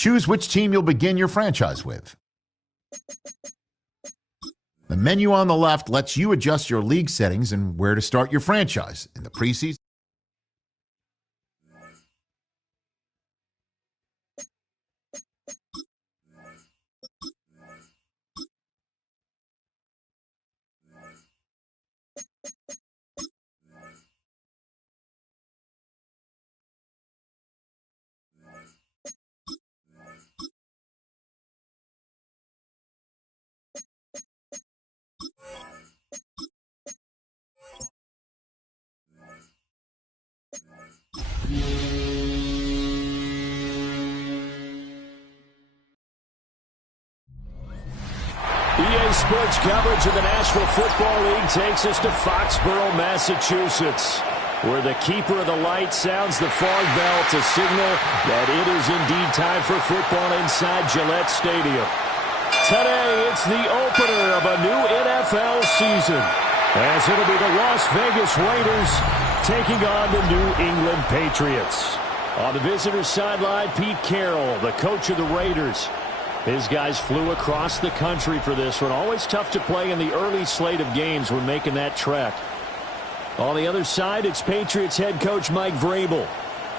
Choose which team you'll begin your franchise with. The menu on the left lets you adjust your league settings and where to start your franchise in the preseason. EA Sports coverage of the National Football League takes us to Foxborough, Massachusetts, where the keeper of the light sounds the fog bell to signal that it is indeed time for football inside Gillette Stadium. Today, it's the opener of a new NFL season, as it'll be the Las Vegas Raiders taking on the New England Patriots. On the visitor's sideline, Pete Carroll, the coach of the Raiders. His guys flew across the country for this one. Always tough to play in the early slate of games when making that trek. On the other side, it's Patriots head coach Mike Vrabel.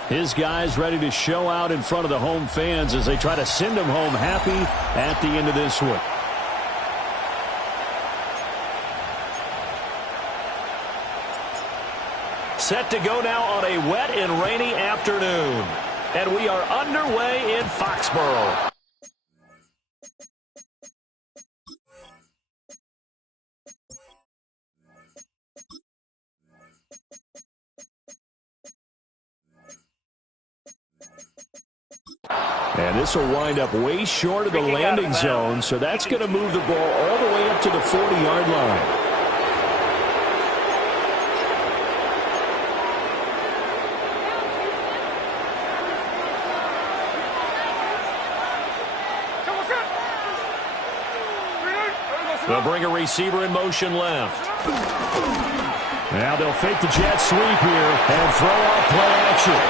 His guys ready to show out in front of the home fans as they try to send them home happy at the end of this one. Set to go now on a wet and rainy afternoon. And we are underway in Foxborough. And this will wind up way short of the landing zone, so that's going to move the ball all the way up to the 40-yard line. They'll bring a receiver in motion left. Now they'll fake the jet sweep here and throw off play action.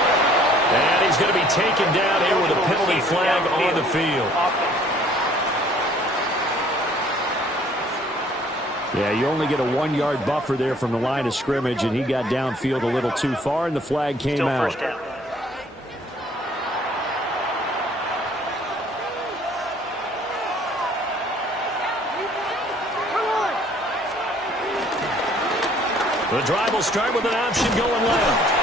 And he's going to be taken down here with a penalty flag on the field. Yeah, you only get a 1-yard buffer there from the line of scrimmage, and he got downfield a little too far, and the flag came out. The drive will start with an option going left.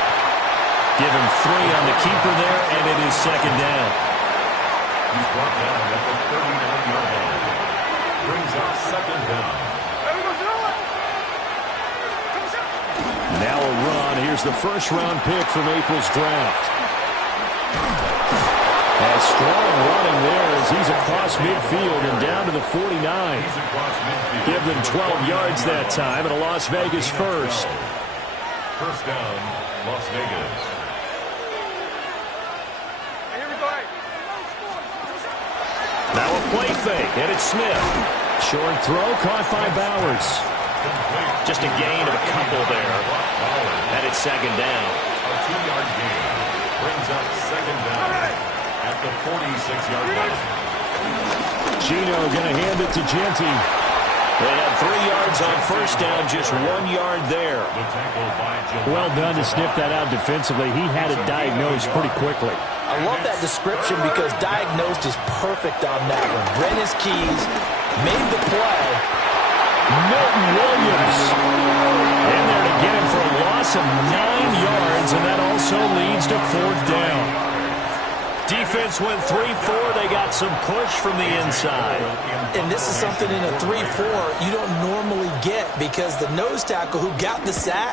Give him 3 on the keeper there, and it is second down. He's brought down at the 39-yard line. Brings up second down. Now a run. Here's the first-round pick from April's draft. And strong running there as he's across midfield and down to the 49. Give them 12 yards that time, and a Las Vegas first. First down, Las Vegas. Now a play fake, and it's Smith. Short throw caught by Bowers. Just a gain of a couple there. And it's second down. A 2-yard gain brings up second down at the 46-yard line. Gino going to hand it to Genty. They have 3 yards on first down, just 1 yard there. Well done to sniff that out defensively. He had it diagnosed pretty quickly. I love that description because diagnosed is perfect on that one. Read his keys, made the play. Milton Williams in there to get him for a loss of 9 yards, and that also leads to fourth down. Defense went 3-4. They got some push from the inside. And this is something in a 3-4 you don't normally get because the nose tackle who got the sack,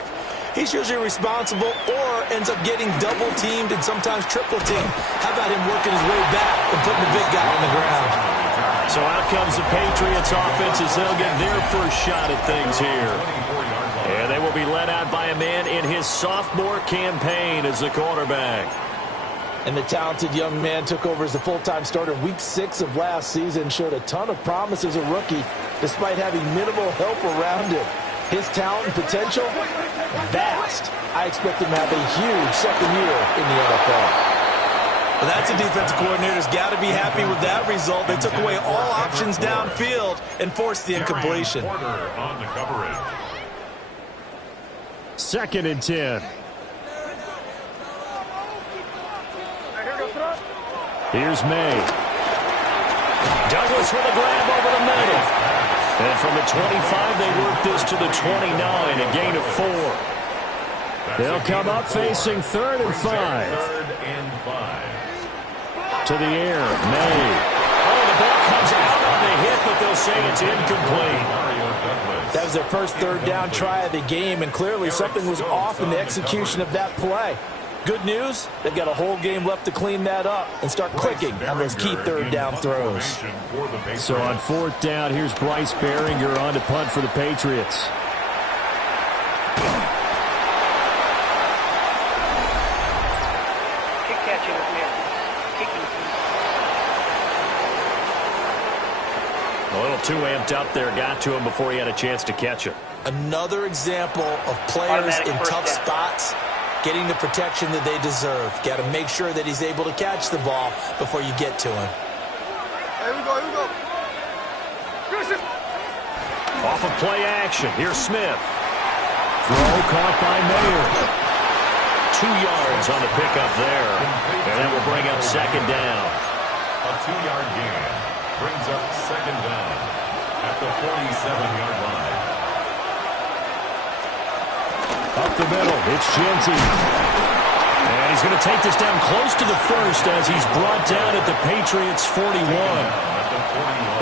he's usually responsible or ends up getting double-teamed and sometimes triple-teamed. How about him working his way back and putting the big guy on the ground? So out comes the Patriots offense as they'll get their first shot at things here. And they will be led out by a man in his sophomore campaign as the quarterback. And the talented young man took over as a full-time starter week 6 of last season, showed a ton of promise as a rookie despite having minimal help around him. His talent and potential, vast. I expect him to have a huge second year in the NFL. Well, that's a defensive coordinator's got to be happy with that result. They took away all options downfield and forced the incompletion. On the coverage. 2nd and 10. Here's May. Douglas with a grab over the middle. And from the 25, they work this to the 29, a gain of 4. They'll come up facing 3rd and 5. 3rd and 5. To the air, May. Oh, the ball comes out on the hit, but they'll say it's incomplete. That was their first 3rd down try of the game, and clearly something was off in the execution of that play. Good news, they've got a whole game left to clean that up and start clicking on those key 3rd down throws. So on 4th down, here's Bryce Behringer on to punt for the Patriots. A little too amped up there, got to him before he had a chance to catch it. Another example of players in tough spots getting the protection that they deserve. Got to make sure that he's able to catch the ball before you get to him. Here we go. Off of play action, here's Smith. Throw caught by Mayer. 2 yards on the pickup there. And that will bring up 2nd down. A 2-yard gain brings up 2nd down at the 47-yard line. Up the middle, it's Genty. And he's going to take this down close to the 1st as he's brought down at the Patriots 41.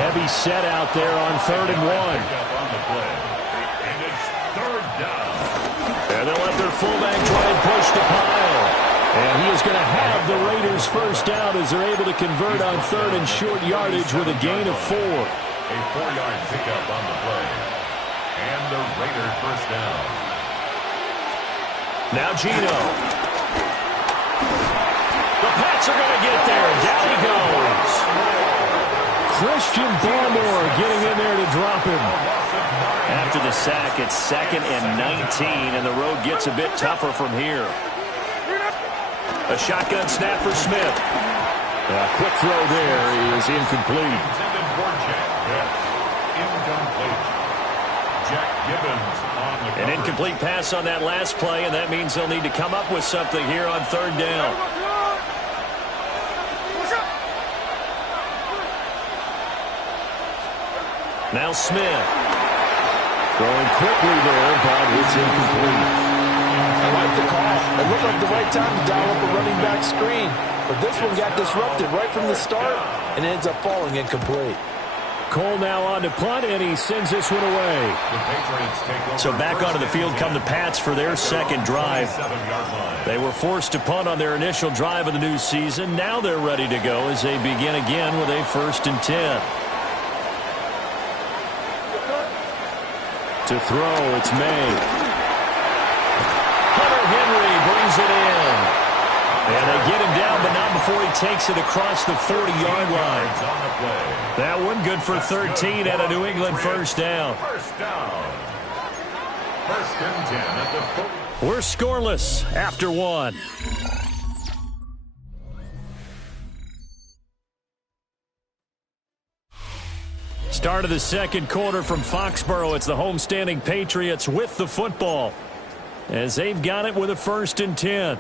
Heavy set out there on 3rd and 1. And it's 3rd down. And they'll let their fullback try and push the pile. And he is going to have the Raiders 1st down as they're able to convert on 3rd and short yardage with a gain of 4. A 4-yard pickup on the play. And the Raiders 1st down. Now Gino. The Pats are going to get there. Down he goes. Christian Barmore getting in there to drop him. After the sack, it's 2nd and 19, and the road gets a bit tougher from here. A shotgun snap for Smith. A quick throw there is incomplete. Intended for Jack Gibbs. Incomplete. Jack Gibbons on the An coverage. incomplete pass on that last play, and that means they'll need to come up with something here on 3rd down. Now Smith. Throwing quickly there, but it's incomplete. I like the call. It looked like the right time to dial up a running back screen. But this one got disrupted right from the start and ends up falling incomplete. Cole now on to punt, and he sends this one away. The Patriots take over So back onto the field come the Pats for their 2nd drive. 47-yard line. They were forced to punt on their initial drive of the new season. Now they're ready to go as they begin again with a 1st and 10. To throw, it's May. Hunter Henry brings it in. And they get him down, but not before he takes it across the 40-yard line. That one good for 13 and a New England 1st down. 1st down. 1st and 10 at the 40. We're scoreless after 1. Start of the 2nd quarter from Foxborough. It's the homestanding Patriots with the football as they've got it with a 1st and 10.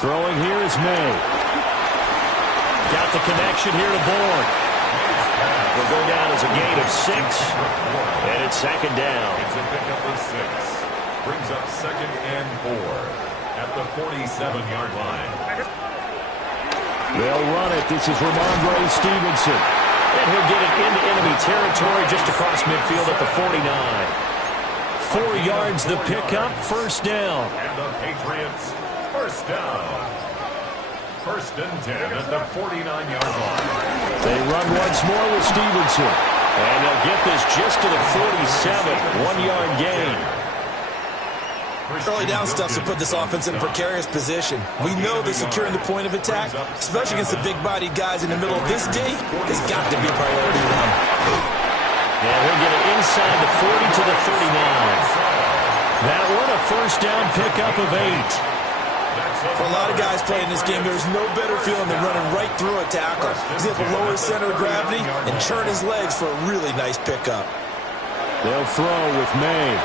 Throwing here is May. Got the connection here to Bourne. Will go down as a gain of 6. And it's 2nd down. It's a pickup of 6. Brings up 2nd and 4 at the 47-yard line. They'll run it. This is Ramondre Stevenson. And he'll get it into enemy territory just across midfield at the 49. 4 yards the pickup, 1st down. And the Patriots 1st down. 1st and 10 at the 49-yard line. They run once more with Stevenson. And they'll get this just to the 47. 1-yard gain. Early down stuff to put this offense in a precarious position. We know that securing the point of attack, especially against the big-bodied guys in the middle of this D, has got to be priority 1. Yeah, he'll get it inside the 40 to the 39. That one, a first down pickup of 8. For a lot of guys playing this game, there's no better feeling than running right through a tackle. He's able to lower his center of gravity and churn his legs for a really nice pickup. They'll throw with May.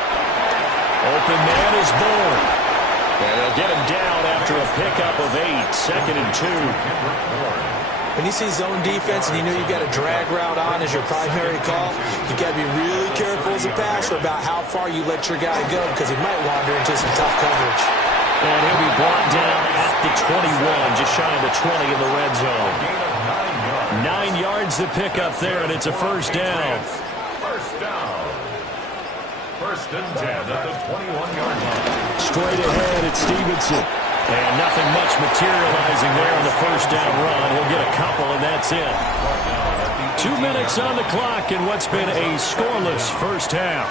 Open man is born. And they'll get him down after a pickup of 8, 2nd and 2. When you see zone defense and you know you've got a drag route on as your primary call, you've got to be really careful as a passer about how far you let your guy go because he might wander into some tough coverage. And he'll be brought down at the 21, just shy of the 20 in the red zone. 9 yards to pick up there, and it's a first down. First down. First and 10 at the 21-yard line. Straight ahead at Stevenson. And nothing much materializing there on the first down run. He'll get a couple, and that's it. 2 minutes on the clock in what's been a scoreless first half.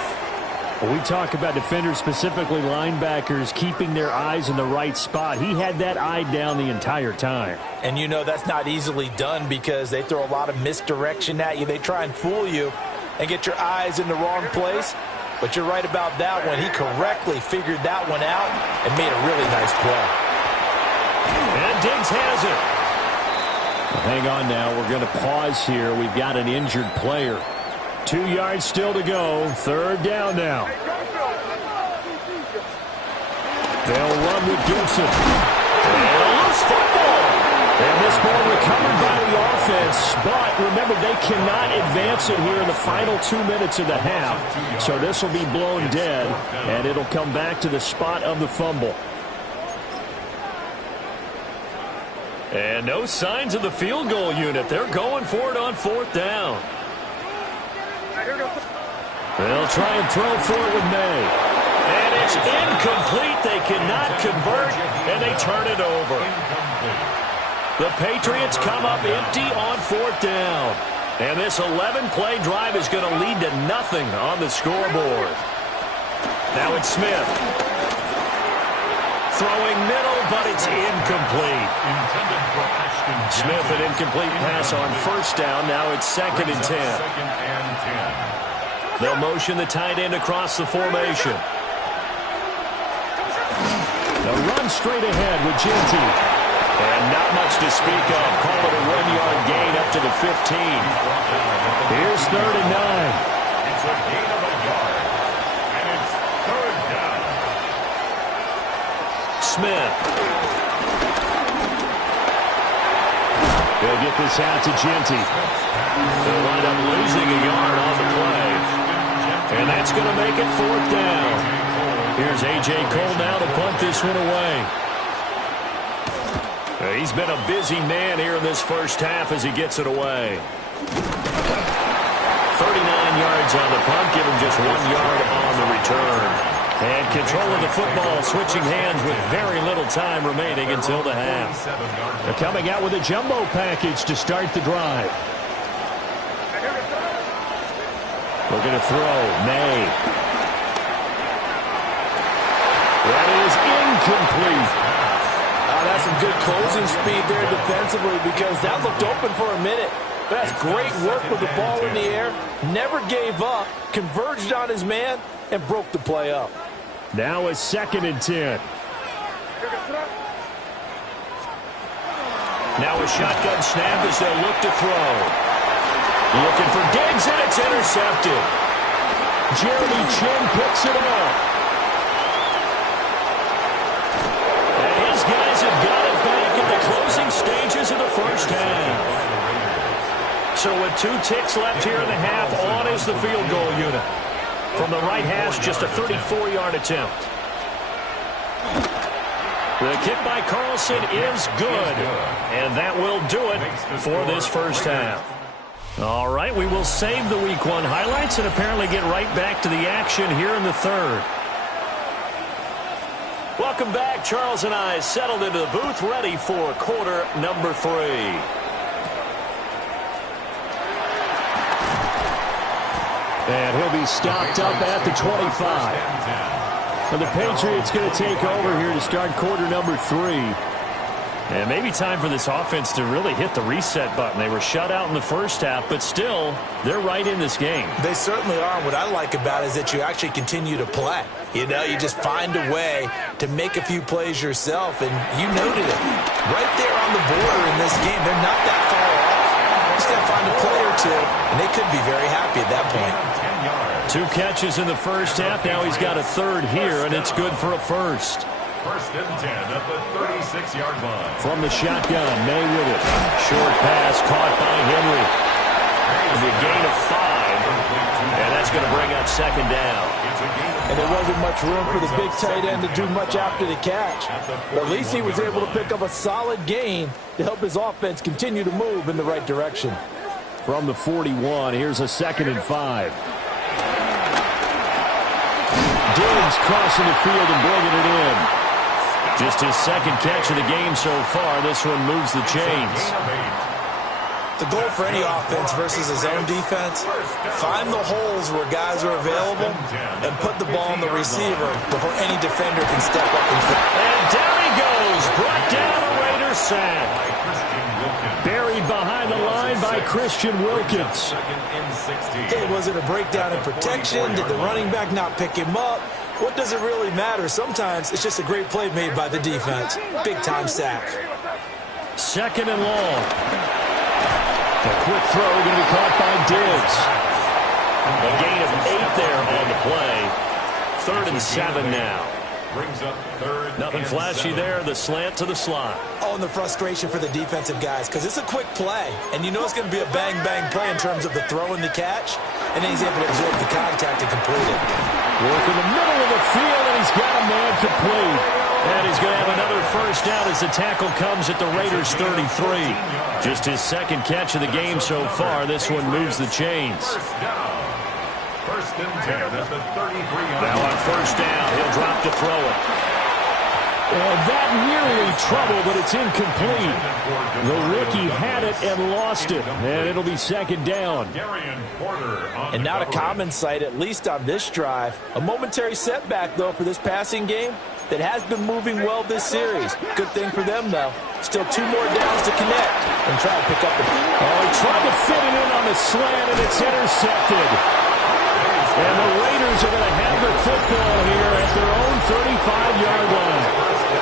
When we talk about defenders, specifically linebackers, keeping their eyes in the right spot. He had that eye down the entire time. And you know that's not easily done because they throw a lot of misdirection at you. They try and fool you and get your eyes in the wrong place. But you're right about that one. He correctly figured that one out and made a really nice play. And Diggs has it. Hang on now. We're going to pause here. We've got an injured player. 2 yards still to go. Third down now. They'll run with Gibson. And a loose football. And this ball recovered by the offense. But remember, they cannot advance it here in the final 2 minutes of the half. So this will be blown dead, and it'll come back to the spot of the fumble. And no signs of the field goal unit. They're going for it on fourth down. They'll try and throw for it with May. And it's incomplete. They cannot convert, and they turn it over. The Patriots come up empty on fourth down. And this 11-play drive is going to lead to nothing on the scoreboard. Now it's Smith. Throwing middle, but it's incomplete. Smith, an incomplete pass on first down. Now it's 2nd and 10. They'll motion the tight end across the formation. They'll run straight ahead with Genty. And not much to speak of. Call it a 1-yard gain up to the 15. Here's 3rd and 9. It's a gain of a yard. And it's 3rd down. Smith. They'll get this out to Genty. They'll wind up losing a yard on the play. And that's going to make it 4th down. Here's A.J. Cole now to punt this one away. He's been a busy man here in this first half as he gets it away. 39 yards on the punt, give him just 1 yard on the return. And control of the football switching hands with very little time remaining until the half. They're coming out with a jumbo package to start the drive. Looking to throw. May. That is incomplete. That's some good closing speed there defensively because that looked open for a minute. But that's great work with the ball in the air. Never gave up, converged on his man, and broke the play up. Now it's 2nd and 10. Now a shotgun snap as they'll look to throw. Looking for Diggs, and it's intercepted. Jeremy Chin picks it off. Guys have got it back at the closing stages of the first half. So with 2 ticks left here in the half, on is the field goal unit. From the right hash, just a 34-yard attempt. The kick by Carlson is good. And that will do it for this first half. All right, we will save the Week 1 highlights and apparently get right back to the action here in the third. Welcome back. Charles and I settled into the booth, ready for quarter number 3. And he'll be stopped up at the 25. And the Patriots going to take over here to start quarter number 3. And maybe time for this offense to really hit the reset button. They were shut out in the first half, but still, they're right in this game. They certainly are. What I like about it is that you actually continue to play. You know, you just find a way to make a few plays yourself, and you noted it. Right there on the border in this game, they're not that far off. Just got to find a play or two, and they could be very happy at that point. 2 catches in the first half. Now he's got a third here, and it's good for a first. First and 10 at the 36-yard line. From the shotgun, May with it. Short pass caught by Henry. The gain of 5, and that's going to bring up second down. And there wasn't much room for the big tight end to do much after the catch. But at least he was able to pick up a solid gain to help his offense continue to move in the right direction. From the 41, here's a 2nd and 5. Diggs crossing the field and bringing it in. Just his 2nd catch of the game so far. This one moves the chains. The goal for any offense versus his own defense, find the holes where guys are available and put the ball on the receiver before any defender can step up and fill. And down he goes. Brought down a Raider sack. Buried behind the line by Christian Wilkins. Okay, was it a breakdown in protection? Did the running back not pick him up? What does it really matter? Sometimes it's just a great play made by the defense. Big-time sack. 2nd and long. A quick throw going to be caught by Diggs. A gain of 8 there on the play. 3rd and 7 now. Brings up 3rd. Nothing flashy there. The slant to the slot. Oh, and the frustration for the defensive guys, because it's a quick play, and you know it's going to be a bang-bang play in terms of the throw and the catch, and then he's able to absorb the contact and complete it. Work in the middle of the field, and he's got a man complete. And he's going to have another first down as the tackle comes at the Raiders' 33. Just his 2nd catch of the game so far. This one moves the chains. First and 10 at the 33-yard line. Now on first down, he'll drop to throw it. And that nearly trouble, but it's incomplete. The rookie had it and lost it. And it'll be 2nd down. And not a common sight, at least on this drive. A momentary setback, though, for this passing game that has been moving well this series. Good thing for them, though. Still 2 more downs to connect and try to pick up the... Oh, he tried to fit it in on the slant, and it's intercepted. And the Raiders are going to have the football here at their own 35-yard line.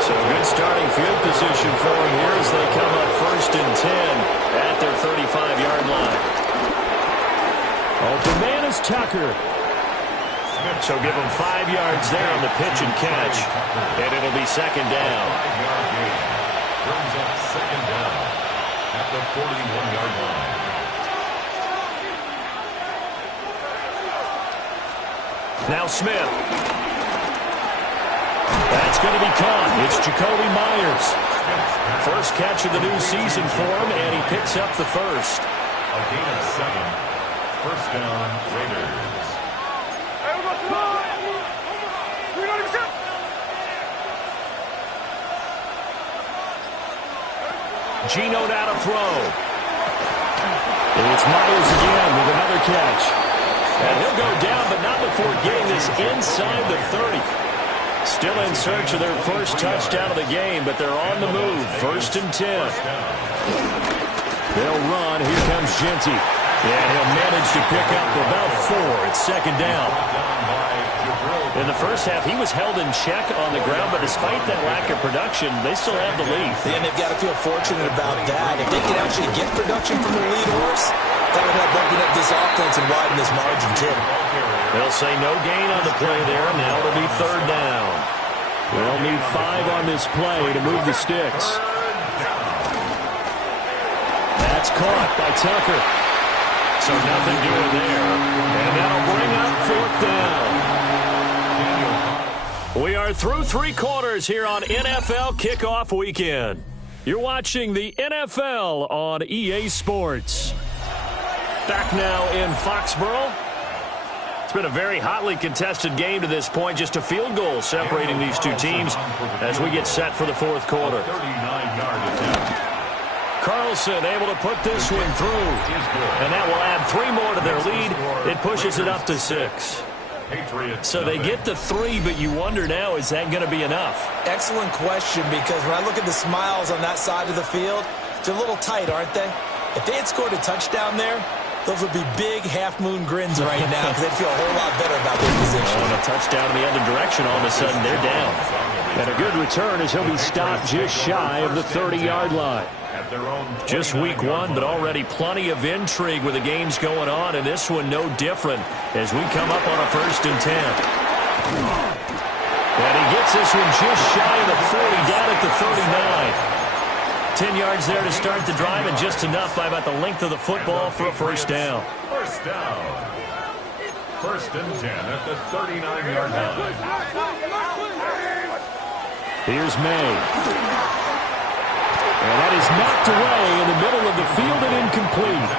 So good starting field position for them here as they come up 1st and 10 at their 35-yard line. Open man is Tucker. So give him 5 yards there on the pitch and catch. And it'll be 2nd down. Brings up 2nd down at the 41-yard line. Now Smith. That's going to be caught. It's Jacoby Myers. First catch of the new season for him, and he picks up the first. A gain of 7. First down, Raiders. Gino now to throw. It's Myers again with another catch. And he'll go down, but not before getting this inside the 30. Still in search of their first touchdown of the game, but they're on the move. 1st and 10. They'll run. Here comes Genty. And he'll manage to pick up about 4. It's 2nd down. In the first half, he was held in check on the ground, but despite that lack of production, they still have the lead. And they've got to feel fortunate about that. If they can actually get production from the lead horse, that would help open up this offense and widen this margin, too. They'll say no gain on the play there. Now it'll be 3rd down. They'll need 5 on this play to move the sticks. That's caught by Tucker. So nothing doing there. And that'll bring up 4th down. We are through 3 quarters here on NFL Kickoff Weekend. You're watching the NFL on EA Sports. Back now in Foxborough. It's been a very hotly contested game to this point. Just a field goal separating these two teams as we get set for the 4th quarter. 39-yard attempt. Carlson able to put this one through. And that will add 3 more to their lead. It pushes it up to 6. Patriots. So they get the 3, but you wonder now, is that going to be enough? Excellent question, because when I look at the smiles on that side of the field, they're a little tight, aren't they? If they had scored a touchdown there, those would be big half-moon grins right now because they'd feel a whole lot better about their position. And a touchdown in the other direction, all of a sudden they're down. And a good return as he'll be stopped just shy of the 30-yard line. Just week 1, but already plenty of intrigue with the games going on, and this one no different as we come up on a 1st and 10. And he gets this one just shy of the 40, down at the 39. 10 yards there to start the drive, and just enough by about the length of the football for a first down. First down. 1st and 10 at the 39-yard line. Here's May. And that is knocked away in the middle of the field and incomplete.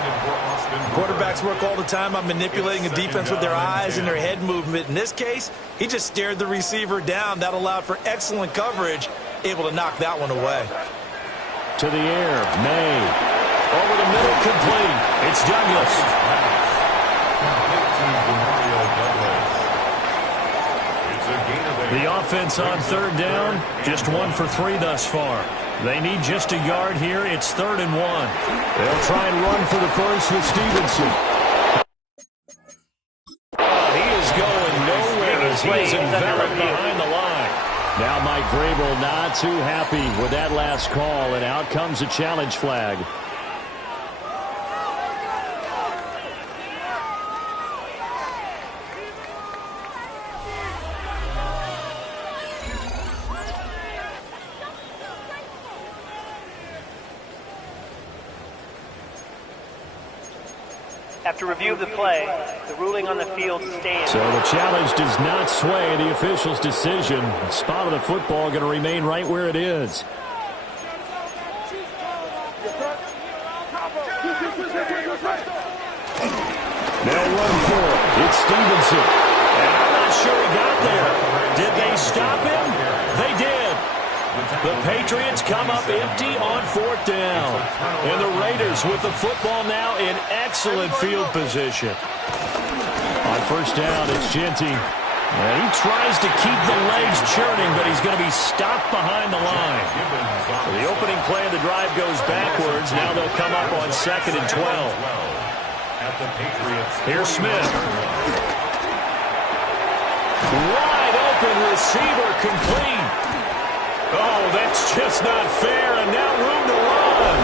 Quarterbacks work all the time on manipulating a defense with their eyes and their head movement. In this case, he just stared the receiver down. That allowed for excellent coverage, able to knock that one away. To the air, May. Over the middle, complete. It's Douglas. The offense on 3rd down, just 1 for 3 thus far. They need just a yard here. It's 3rd and 1. They'll try and run for the first with Stevenson. He is going nowhere as he is enveloped behind the line. Now Mike Vrabel not too happy with that last call, and out comes a challenge flag. After review of the play, the ruling on the field stands. So the challenge does not sway the official's decision. The spot of the football going to remain right where it is. They'll run for it. It's Stevenson. And I'm not sure he got there. Did they stop him? They did. The Patriots come up empty on 4th down. And the Raiders with the football now in excellent field position. On 1st down, it's Genty. And he tries to keep the legs churning, but he's going to be stopped behind the line. The opening play of the drive goes backwards. Now they'll come up on 2nd and 12. Here's Smith. Wide open receiver, complete. Oh, that's just not fair, and now room to run.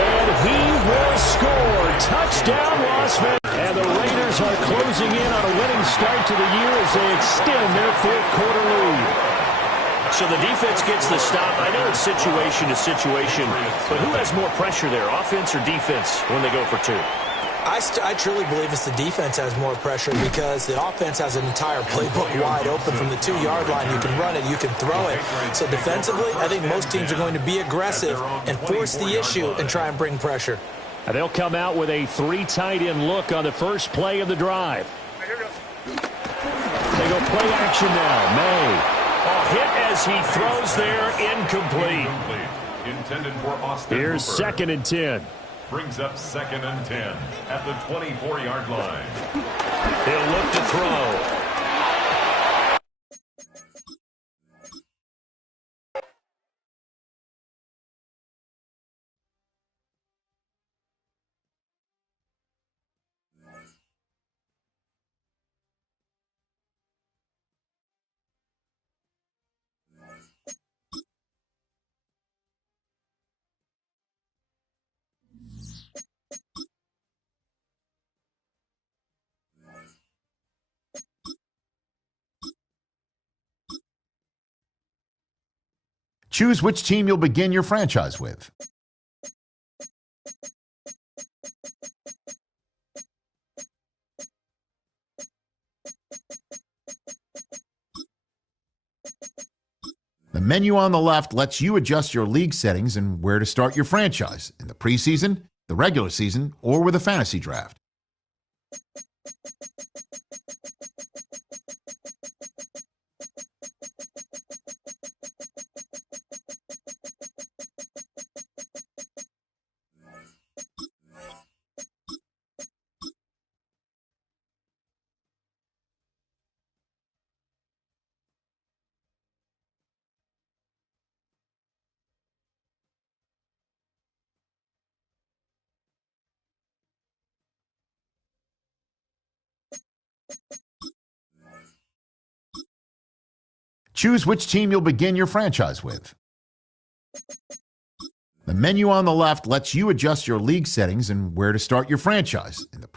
And he will score. Touchdown, Las Vegas. And the Raiders are closing in on a winning start to the year as they extend their 4th quarter lead. So the defense gets the stop. I know it's situation to situation, but who has more pressure there, offense or defense, when they go for 2? I truly believe it's the defense has more pressure because the offense has an entire playbook wide open from the 2-yard line. You can run it, you can throw it. So defensively, I think most teams are going to be aggressive and force the issue and try and bring pressure. And they'll come out with a 3 tight end look on the first play of the drive. They go play action now. May. A hit as he throws there, incomplete. Here's 2nd and 10. Brings up 2nd and 10 at the 24-yard line. He'll look to throw. Choose which team you'll begin your franchise with. The menu on the left lets you adjust your league settings and where to start your franchise in the preseason, the regular season, or with a fantasy draft. Choose which team you'll begin your franchise with. The menu on the left lets you adjust your league settings and where to start your franchise in the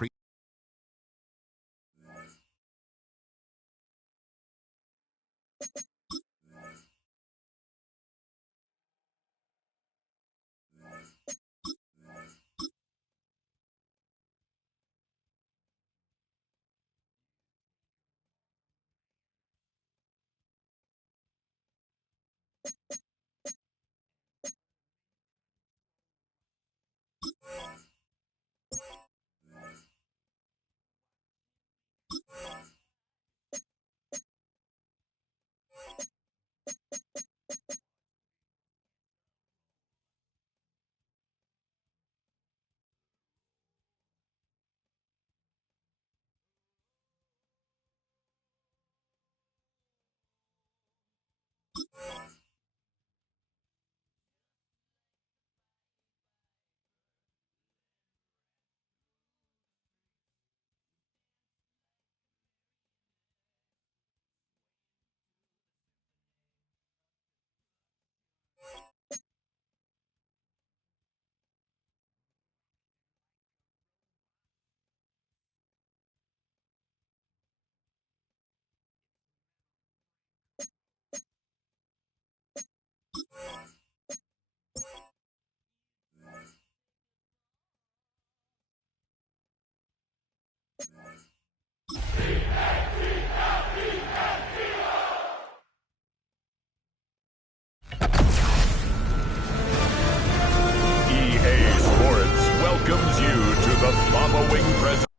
welcomes you to the following present.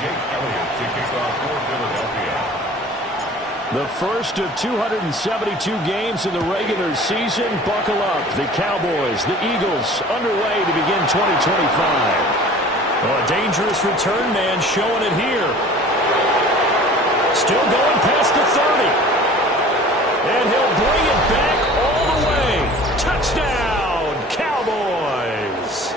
Jake Elliott to kick off for Philadelphia. The first of 272 games in the regular season. Buckle up. The Cowboys, the Eagles, underway to begin 2025. A dangerous return man showing it here. Still going past the 30. And he'll bring it back all the way. Touchdown, Cowboys.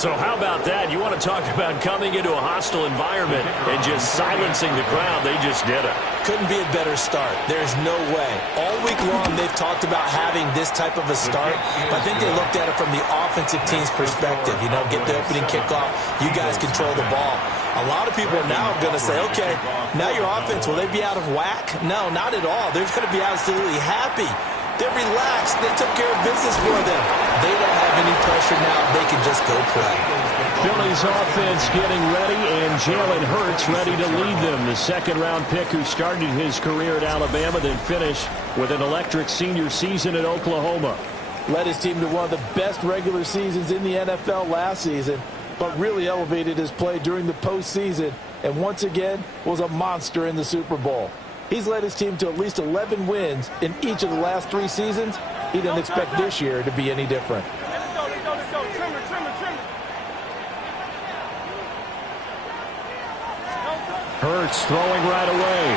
So how about that? You want to talk about coming into a hostile environment and just silencing the crowd. They just did it. Couldn't be a better start. There's no way. All week long, they've talked about having this type of a start, but I think they looked at it from the offensive team's perspective. You know, get the opening kickoff. You guys control the ball. A lot of people are now going to say, okay, now your offense, will they be out of whack? No, not at all. They're going to be absolutely happy. They're relaxed. They took care of business for them. They don't have any pressure now. They can just go play. Philly's offense getting ready, and Jalen Hurts ready to lead them. The second-round pick who started his career at Alabama, then finished with an electric senior season at Oklahoma. Led his team to one of the best regular seasons in the NFL last season, but really elevated his play during the postseason, and once again was a monster in the Super Bowl. He's led his team to at least 11 wins in each of the last 3 seasons. He didn't expect this year to be any different. Hurts throwing right away.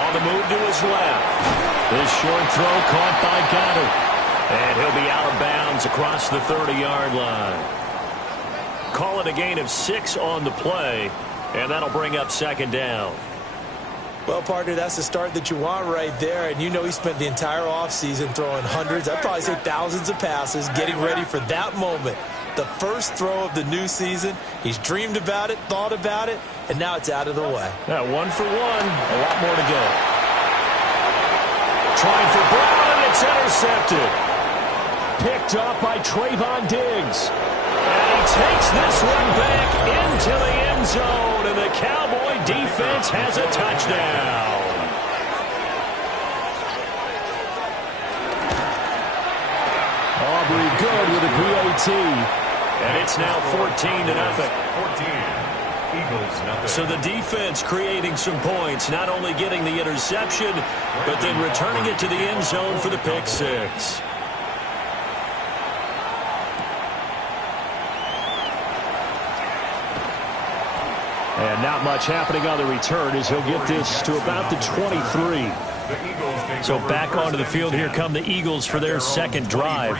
On the move to his left. This short throw caught by Goddard. And he'll be out of bounds across the 30-yard line. Call it a gain of 6 on the play, and that'll bring up second down. Well, partner, that's the start that you want right there. And you know he spent the entire offseason throwing hundreds, I'd probably say thousands of passes, getting ready for that moment. The first throw of the new season. He's dreamed about it, thought about it, and now it's out of the way. Yeah, 1 for 1. A lot more to go. Trying for Brown, and it's intercepted. Picked up by Trayvon Diggs. And he takes this one back into the end zone, and the Cowboy defense has a touchdown. Aubrey good with a PAT, and it's now 14-0. 14. Eagles nothing. So the defense creating some points, not only getting the interception, but then returning it to the end zone for the pick six. And not much happening on the return as he'll get this to about the 23. So back onto the field, here come the Eagles for their second drive.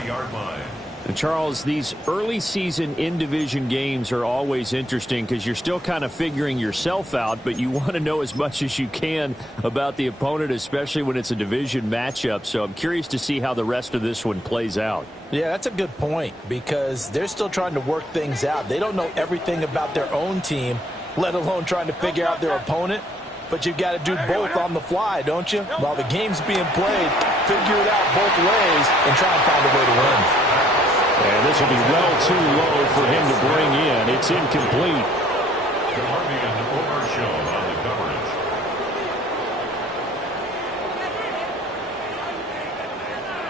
And Charles, these early season in-division games are always interesting because you're still kind of figuring yourself out, but you want to know as much as you can about the opponent, especially when it's a division matchup. So I'm curious to see how the rest of this one plays out. Yeah, that's a good point because they're still trying to work things out. They don't know everything about their own team, let alone trying to figure out their opponent. But you've got to do both on the fly, don't you? While the game's being played, figure it out both ways and try and find a way to win. And this will be well too low for him to bring in. It's incomplete. Darvian overshot on the coverage.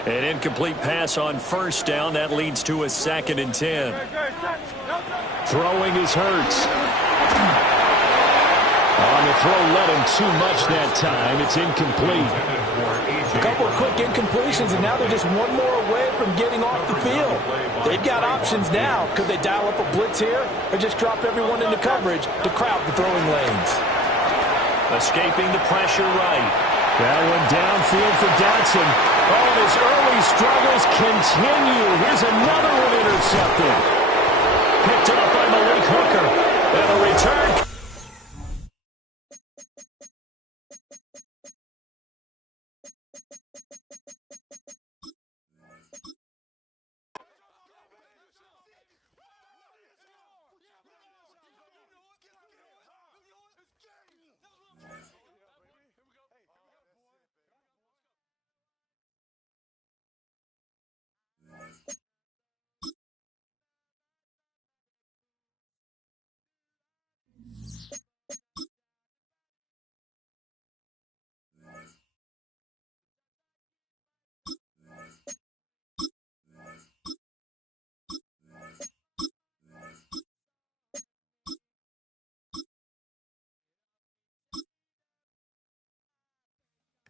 An incomplete pass on first down. That leads to a 2nd and 10. Throwing is Hurts. On the throw, led him too much that time. It's incomplete. A couple of quick incompletions, and now they're just one more away from getting off the field. They've got options now. Could they dial up a blitz here or just drop everyone into coverage to crowd the throwing lanes? Escaping the pressure right. That one downfield for Dotson. Oh, and his early struggles continue. Here's another one intercepted. Picked up by Malik Hooker. And a return.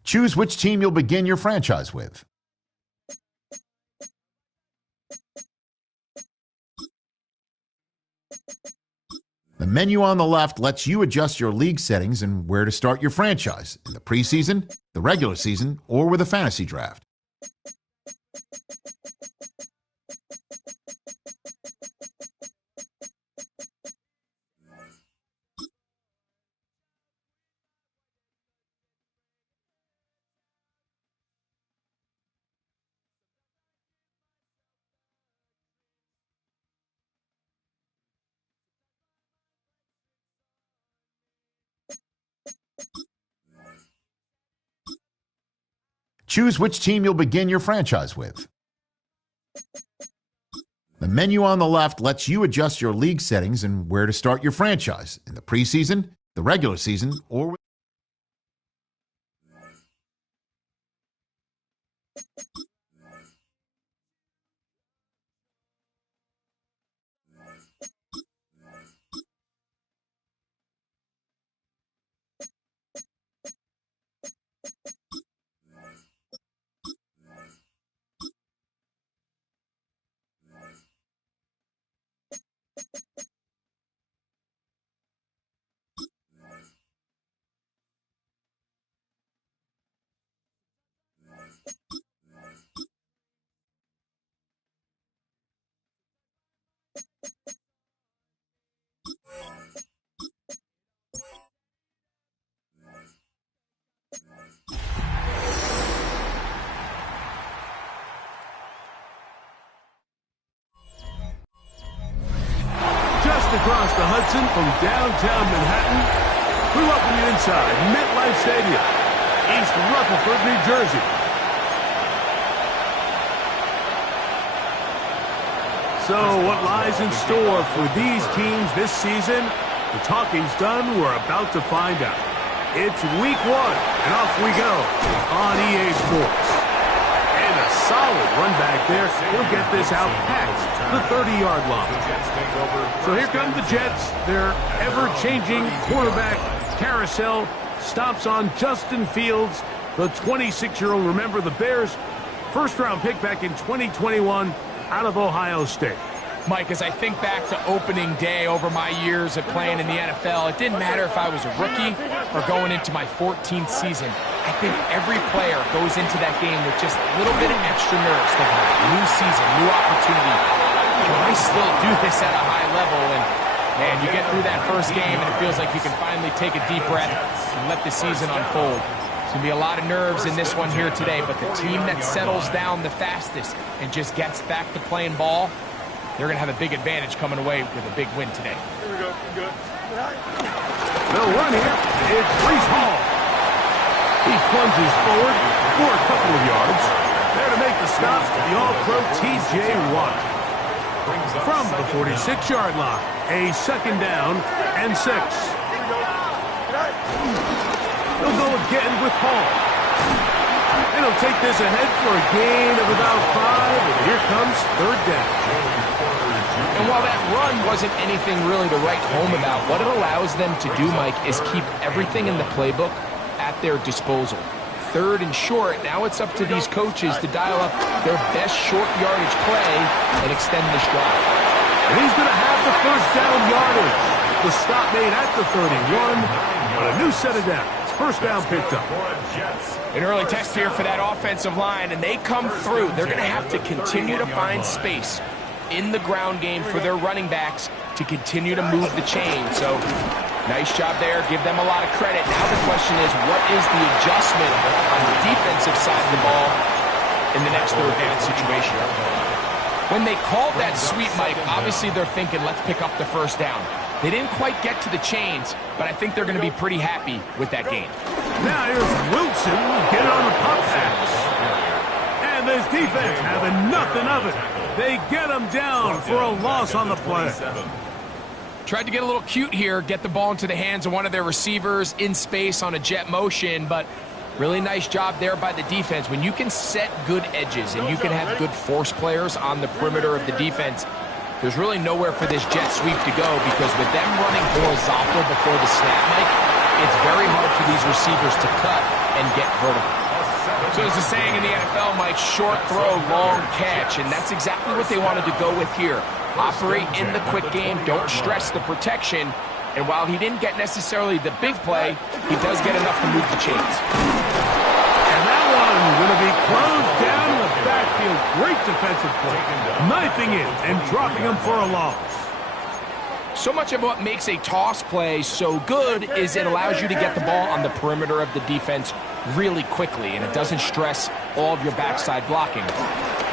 Choose which team you'll begin your franchise with. The menu on the left lets you adjust your league settings and where to start your franchise in the preseason, the regular season, or with a fantasy draft. Choose which team you'll begin your franchise with. The menu on the left lets you adjust your league settings and where to start your franchise in the preseason, the regular season, or with across the Hudson from downtown Manhattan. We welcome you inside MetLife Stadium, East Rutherford, New Jersey. So what lies in store for these teams this season? The talking's done. We're about to find out. It's week 1, and off we go on EA Sports. And a solid run back there. He'll get this out past the 30-yard line. So here come the Jets. Their ever-changing quarterback carousel stops on Justin Fields, the 26-year-old. Remember, the Bears' first-round pick back in 2021 out of Ohio State. Mike, as I think back to opening day over my years of playing in the NFL, it didn't matter if I was a rookie or going into my 14th season. I think every player goes into that game with just a little bit of extra nerves, thinking, new season, new opportunity. Can I still do this at a high level? And, man, you get through that first game, and it feels like you can finally take a deep breath and let the season unfold. There's going to be a lot of nerves in this one here today, but the team that settles down the fastest and just gets back to playing ball, they're going to have a big advantage coming away with a big win today. Here we go. Good. They'll run here. It's Breece Hall. He plunges forward for a couple of yards. There to make the stop, the All-Pro T.J. Watt. From the 46-yard line, a 2nd down and 6. They'll go again with Hall. And he'll take this ahead for a gain of about 5, and here comes 3rd down. And while that run wasn't anything really to write home about, what it allows them to do, Mike, is keep everything in the playbook at their disposal. 3rd and short, now it's up to these coaches to dial up their best short yardage play and extend this drive. And he's going to have the 1st down yardage. The stop made at the 31, but a new set of downs. 1st down picked up. An early test here for that offensive line, and they come through. They're going to have to continue to find space in the ground game for their running backs to continue to move the chain. So, nice job there. Give them a lot of credit. Now the question is, what is the adjustment on the defensive side of the ball in the next 3rd down situation? When they called that sweep, Mike, obviously they're thinking, let's pick up the 1st down. They didn't quite get to the chains, but I think they're going to be pretty happy with that gain. Now here's Wilson, get it on the pump pass. And this defense having nothing of it. They get him down for a loss on the play. Tried to get a little cute here, get the ball into the hands of one of their receivers in space on a jet motion, but really nice job there by the defense. When you can set good edges and you can have good force players on the perimeter of the defense, there's really nowhere for this jet sweep to go, because with them running horizontal before the snap, Mike, it's very hard for these receivers to cut and get vertical. So there's a saying in the NFL, Mike, short throw, long catch, and that's exactly what they wanted to go with here. Operate in the quick game, don't stress the protection, and while he didn't get necessarily the big play, he does get enough to move the chains. And that one going to be closed down in the backfield. Great defensive play. Knifing in and dropping him for a loss. So much of what makes a toss play so good is it allows you to get the ball on the perimeter of the defense really quickly, and it doesn't stress all of your backside blocking.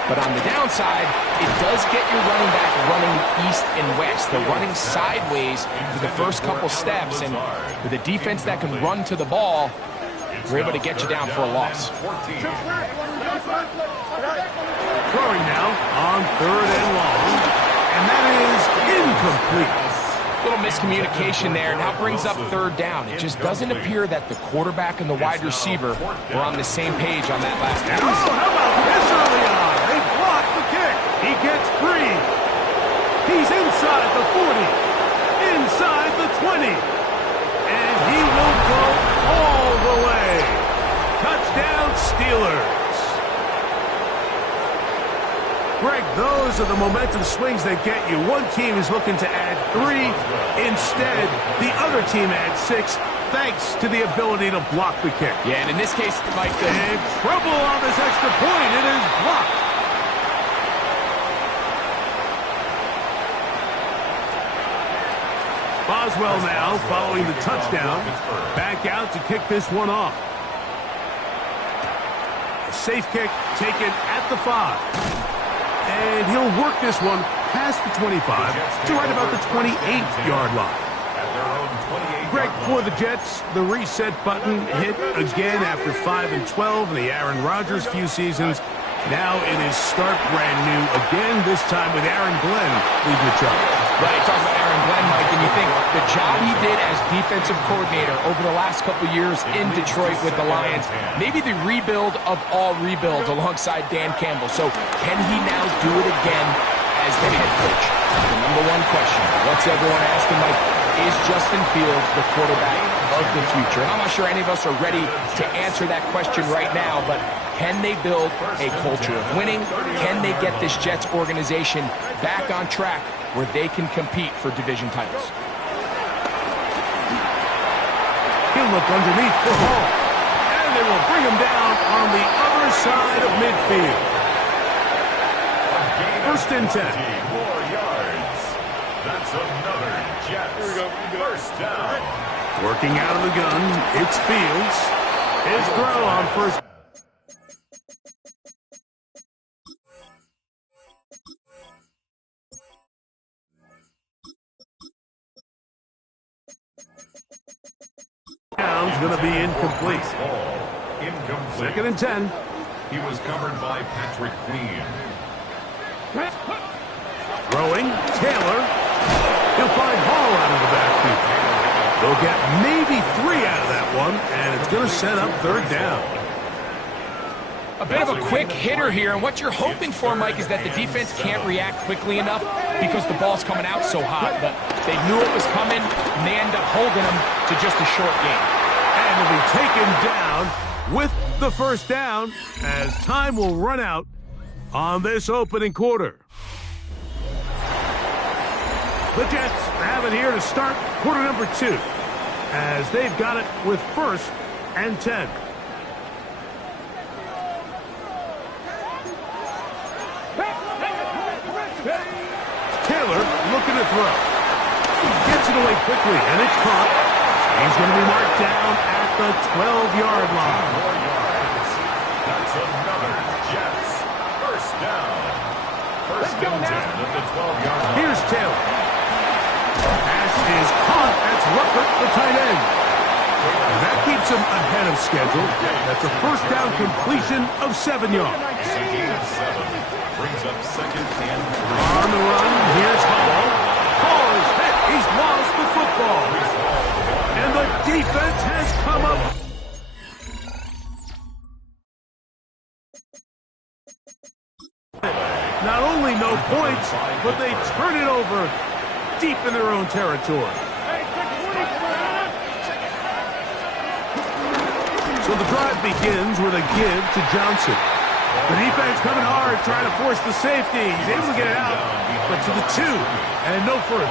But on the downside, it does get your running back running east and west. They're running sideways for the first couple steps, and with a defense that can run to the ball, we're able to get you down for a loss. Throwing now on 3rd and long, and that is incomplete. Little miscommunication there. Now brings up 3rd down. It just doesn't appear that the quarterback and the wide receiver were on the same page on that last pass. Oh, how about this early on? They block the kick. He gets free. He's inside the 40, inside the 20, and he will go all the way. Touchdown, Steelers. Greg, those are the momentum swings that get you. One team is looking to add 3. Instead, the other team adds 6, thanks to the ability to block the kick. Yeah, and in this case, Mike, and trouble on this extra point. It is blocked. Boswell now, following the touchdown, back out to kick this one off. A safe kick taken at the 5. And he'll work this one past the 25 to right about the 28-yard line. Greg, for the Jets, the reset button hit again after 5 and 12 in the Aaron Rodgers few seasons. Now it is start brand new again, this time with Aaron Glenn leading the charge. Right, talk about Aaron Glenn, Mike, and you think the job he did as defensive coordinator over the last couple years in Detroit with the Lions, maybe the rebuild of all rebuilds alongside Dan Campbell. So can he now do it again as the head coach? The number one question, what's everyone asking, Mike, is Justin Fields the quarterback of the future? And I'm not sure any of us are ready to answer that question right now, but can they build a culture of winning? Can they get this Jets organization back on track where they can compete for division titles? He'll look underneath for Hall. And And they will bring him down on the other side of midfield. First and 10. 4 yards. That's another Jets. Here we go. First down. Working out of the gun, it's Fields. His throw on first. Down's going to be incomplete. Incomplete. Second and 10. He was covered by Patrick Queen. Throwing, Taylor. He'll find Hall out of the backfield. They'll get maybe 3 out of that one, and it's going to set up third down. A bit of a quick hitter here, and what you're hoping for, Mike, is that the defense can't react quickly enough because the ball's coming out so hot. But they knew it was coming, and they end up holding them to just a short game. And will be taken down with the first down as time will run out on this opening quarter. The Jets have it here to start quarter number 2 as they've got it with first and 10. Taylor looking to throw. Gets it away quickly, and it's caught. He's going to be marked down at the 12-yard line. 4 yards. That's another Jets. First down. First and 10 at the 12-yard line. Here's Taylor. Pass is caught. That's Rucker, the tight end. And that keeps him ahead of schedule. That's a first down completion of 7 yards. A gain of 7. Brings up second and 3. On the run, here's Hall. Hall is hit. He's lost the football. And the defense has come up. Not only no points, but they turn it over deep in their own territory. So the drive begins with a give to Johnson. The defense coming hard, trying to force the safety. He's able to get it out, but to the 2 and no further.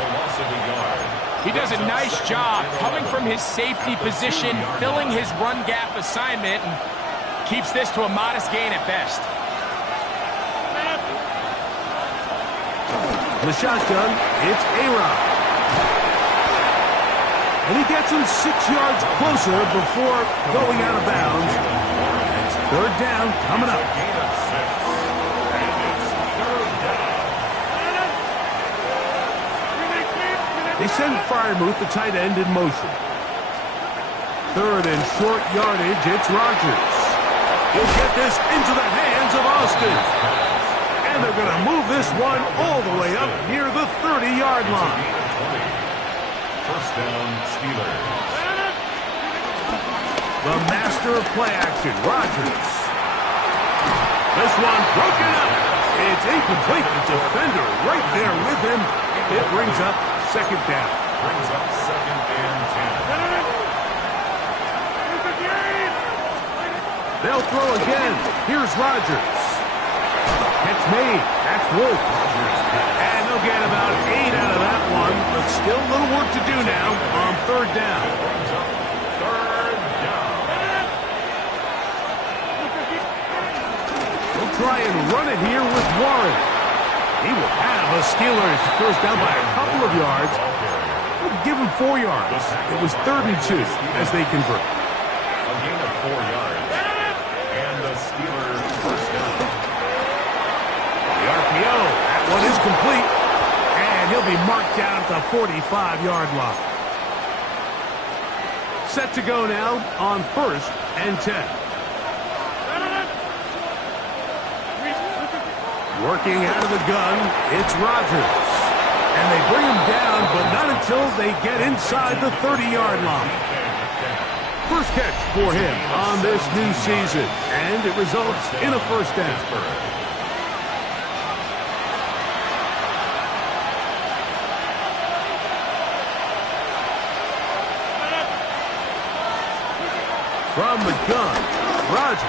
He does a nice job coming from his safety position, filling his run gap assignment, and keeps this to a modest gain at best. The shotgun, it's A-Rod. And he gets him 6 yards closer before going out of bounds. It's third down coming up. They send Freiermuth, the tight end, in motion. Third and short yardage, it's Rodgers. He'll get this into the hands of Austin. And they're going to move this one all the way up near the 30-yard line. First down, Steelers. The master of play action, Rodgers. This one broken up. It's incomplete. The defender right there with him. It brings up second down. Brings up second and 10. They'll throw again. Here's Rodgers. Catch made. That's Wolf. And they'll get about 8 out of that one, but still a little work to do now on third down. They'll try and run it here with Warren. He will have a Steelers first down by a couple of yards. We'll give him 4 yards. It was 3rd and 2 as they convert. A gain of 4 yards. And the Steelers first down. The RPO, that one is complete. And he'll be marked down at the 45-yard line. Set to go now on first and 10. Working out of the gun, it's Rodgers. And they bring him down, but not until they get inside the 30-yard line. First catch for him on this new season, and it results in a first down. From the gun, Rodgers.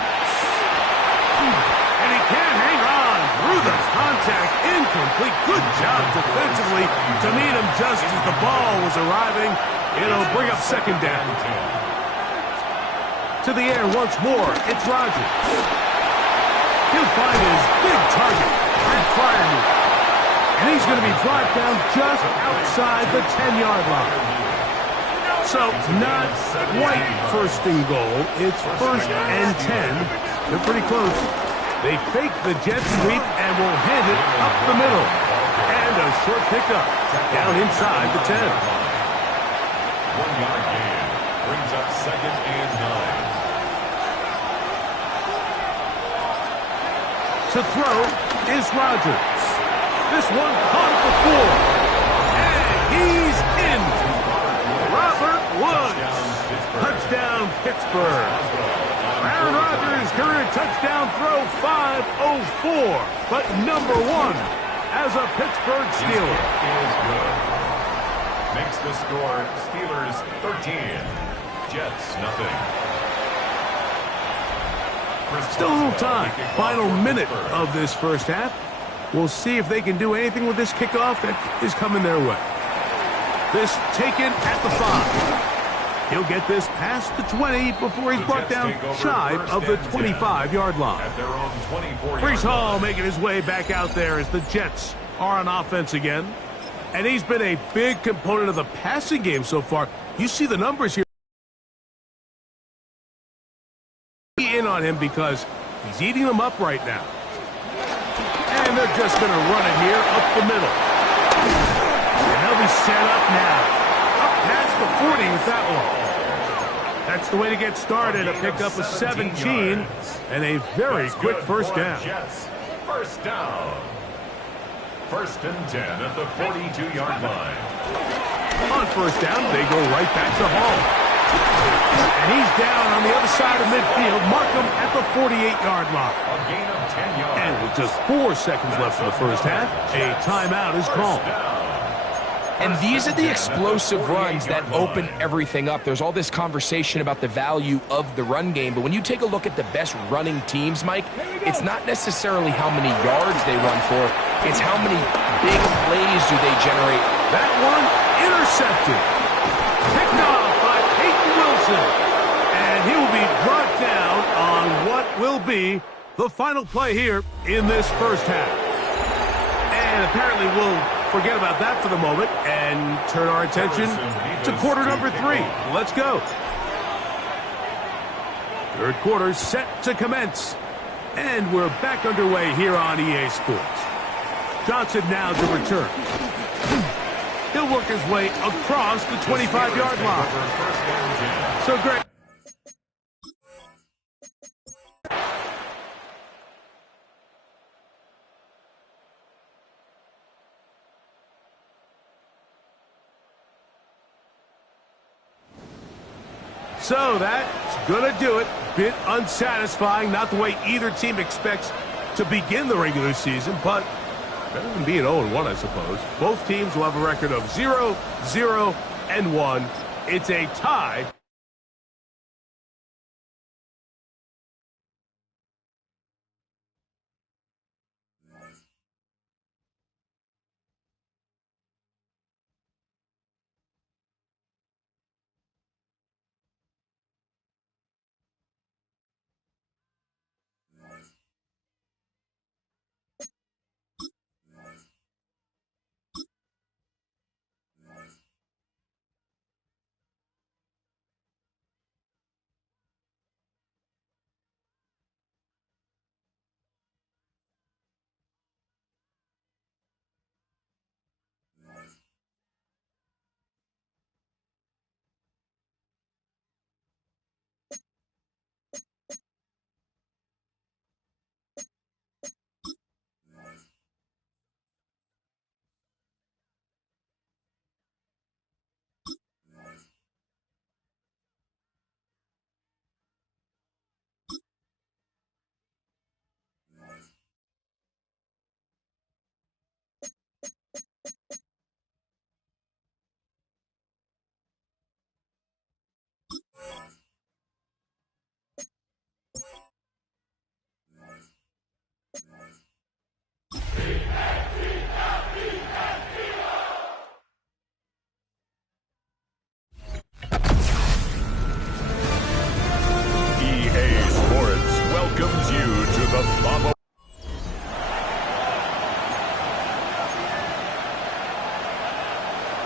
And he can't hang on through the contact. Incomplete. Good job defensively to meet him just as the ball was arriving. It'll bring up second down. To the air once more. It's Rodgers. He'll find his big target. That fire move. And he's going to be brought down just outside the 10-yard line. So, not quite first and goal. It's first and 10. They're pretty close. They fake the jet sweep and will hand it up the middle. And a short pickup down inside the 10. 1-yard gain brings up second and 9. To throw is Rodgers. This one caught at the 4. And he's in. Robert Woods. Touchdown, Pittsburgh. Aaron Rodgers' career touchdown throw 504. But number 1 as a Pittsburgh Steeler. Is good. Makes the score Steelers 13. Jets nothing. Still a little time. Final minute of this first half. We'll see if they can do anything with this kickoff that is coming their way. This taken at the 5. He'll get this past the 20 before he's brought down shy of the 25-yard line. Breece Hall making his way back out there as the Jets are on offense again. And he's been a big component of the passing game so far. You see the numbers here. In on him because he's eating them up right now. And they're just going to run it here up the middle. And they'll be set up now. Up past the 40 with that one. That's the way to get started. A pickup of 17 and a very quick first down. First down. First and 10 at the 42-yard line. On first down, they go right back to Hall. And he's down on the other side of midfield. Mark him at the 48-yard line. A gain of 10 yards. And with just 4 seconds left in the first half, a timeout is called. And these are the explosive runs that open everything up. There's all this conversation about the value of the run game, but when you take a look at the best running teams, Mike, it's not necessarily how many yards they run for, it's how many big plays do they generate. That one intercepted. Picked off by Peyton Wilson. And he will be brought down on what will be the final play here in this first half. And apparently we'll forget about that for the moment and turn our attention to quarter number 3. Let's go. Third quarter set to commence. And we're back underway here on EA Sports. Johnson now to return. He'll work his way across the 25-yard line. So great. So that's going to do it. Bit unsatisfying, not the way either team expects to begin the regular season, but better than being 0-1, I suppose. Both teams will have a record of 0-0-1. It's a tie.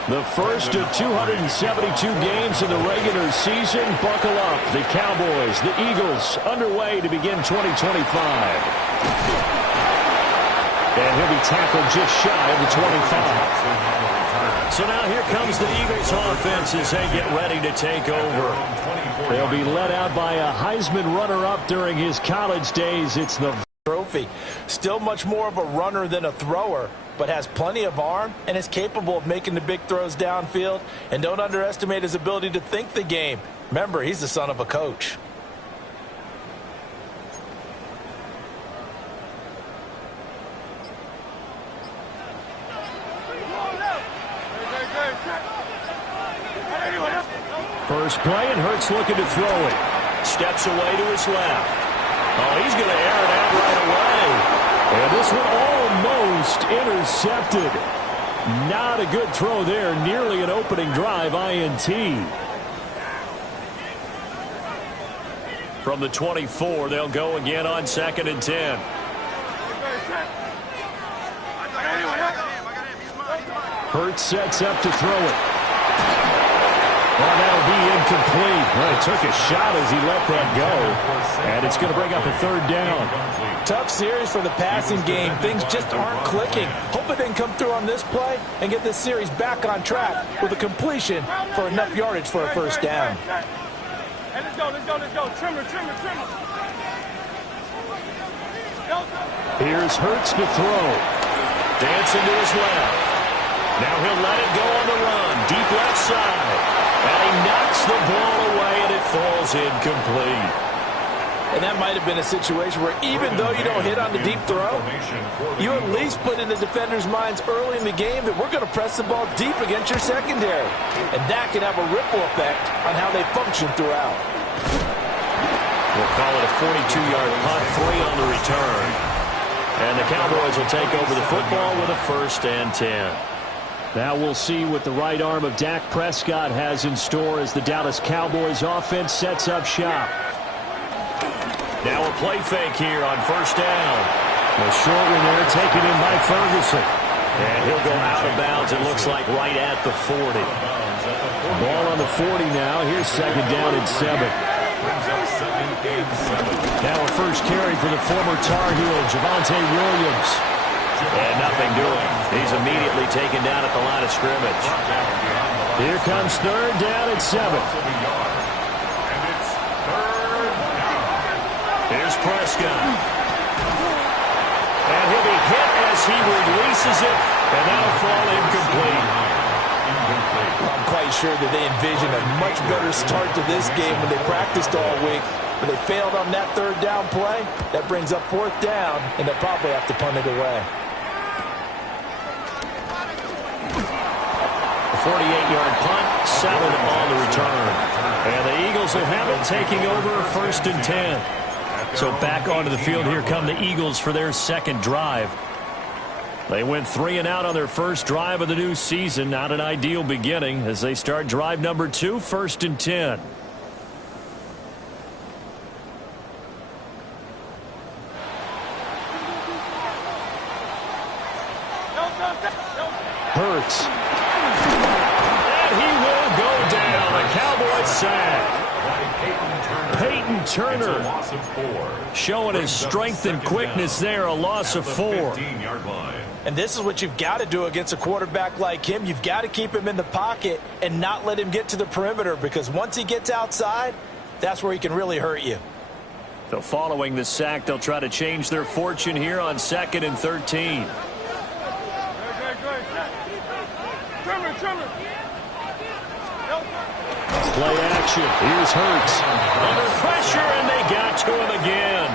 The first of 272 games in the regular season. Buckle up. The Cowboys, the Eagles, underway to begin 2025. And he'll be tackled just shy of the 25. So now here comes the Eagles offense as they get ready to take over. They'll be led out by a Heisman runner-up during his college days. It's the trophy. Still much more of a runner than a thrower, but has plenty of arm and is capable of making the big throws downfield. And don't underestimate his ability to think the game. Remember, he's the son of a coach. First play, and Hurts looking to throw it. Steps away to his left. Oh, he's going to air it out right away. And this one almost intercepted. Not a good throw there. Nearly an opening drive INT. From the 24, they'll go again on 2nd and 10. Hurts sets up to throw it. Well, that'll be incomplete. Well, he took a shot as he let that go. And it's going to bring up a 3rd down. Tough series for the passing game. Things just aren't clicking. Hope they can come through on this play and get this series back on track with a completion for enough yardage for a 1st down. Hey, let's go. Trimmer. Here's Hurts to throw. Dancing to his left. Now he'll let it go on the run. Deep left side. And he knocks the ball away, and it falls incomplete. And that might have been a situation where even though you don't hit on the deep throw, you at least put in the defenders' minds early in the game that we're going to press the ball deep against your secondary. And that can have a ripple effect on how they function throughout. We'll call it a 42-yard punt, 3 on the return. And the Cowboys will take over the football with a 1st and 10. Now we'll see what the right arm of Dak Prescott has in store as the Dallas Cowboys offense sets up shop. Now a play fake here on 1st down. A short one there taken in by Ferguson. And he'll go out of bounds, it looks like right at the 40. Ball on the 40 now. Here's 2nd down and 7. Now a first carry for the former Tar Heel, Javonte Williams. And nothing doing. He's immediately taken down at the line of scrimmage. Here comes 3rd down and 7. Here's Prescott. And he'll be hit as he releases it, and that'll fall incomplete. I'm quite sure that they envision a much better start to this game when they practiced all week. But they failed on that 3rd down play. That brings up 4th down, and they'll probably have to punt it away. 48-yard punt, 7 on the return. And the Eagles will have it taking over 1st and 10. So back onto the field, here come the Eagles for their 2nd drive. They went 3 and out on their 1st drive of the new season. Not an ideal beginning as they start drive number 2, 1st and 10. Hurts. And he will go down. A Cowboys sack. Peyton Turner showing his strength and quickness there. A loss of 4. And this is what you've got to do against a quarterback like him. You've got to keep him in the pocket and not let him get to the perimeter, because once he gets outside, that's where he can really hurt you. So following the sack, they'll try to change their fortune here on 2nd and 13. Play action. Here's Hurts. Under pressure, and they got to him again.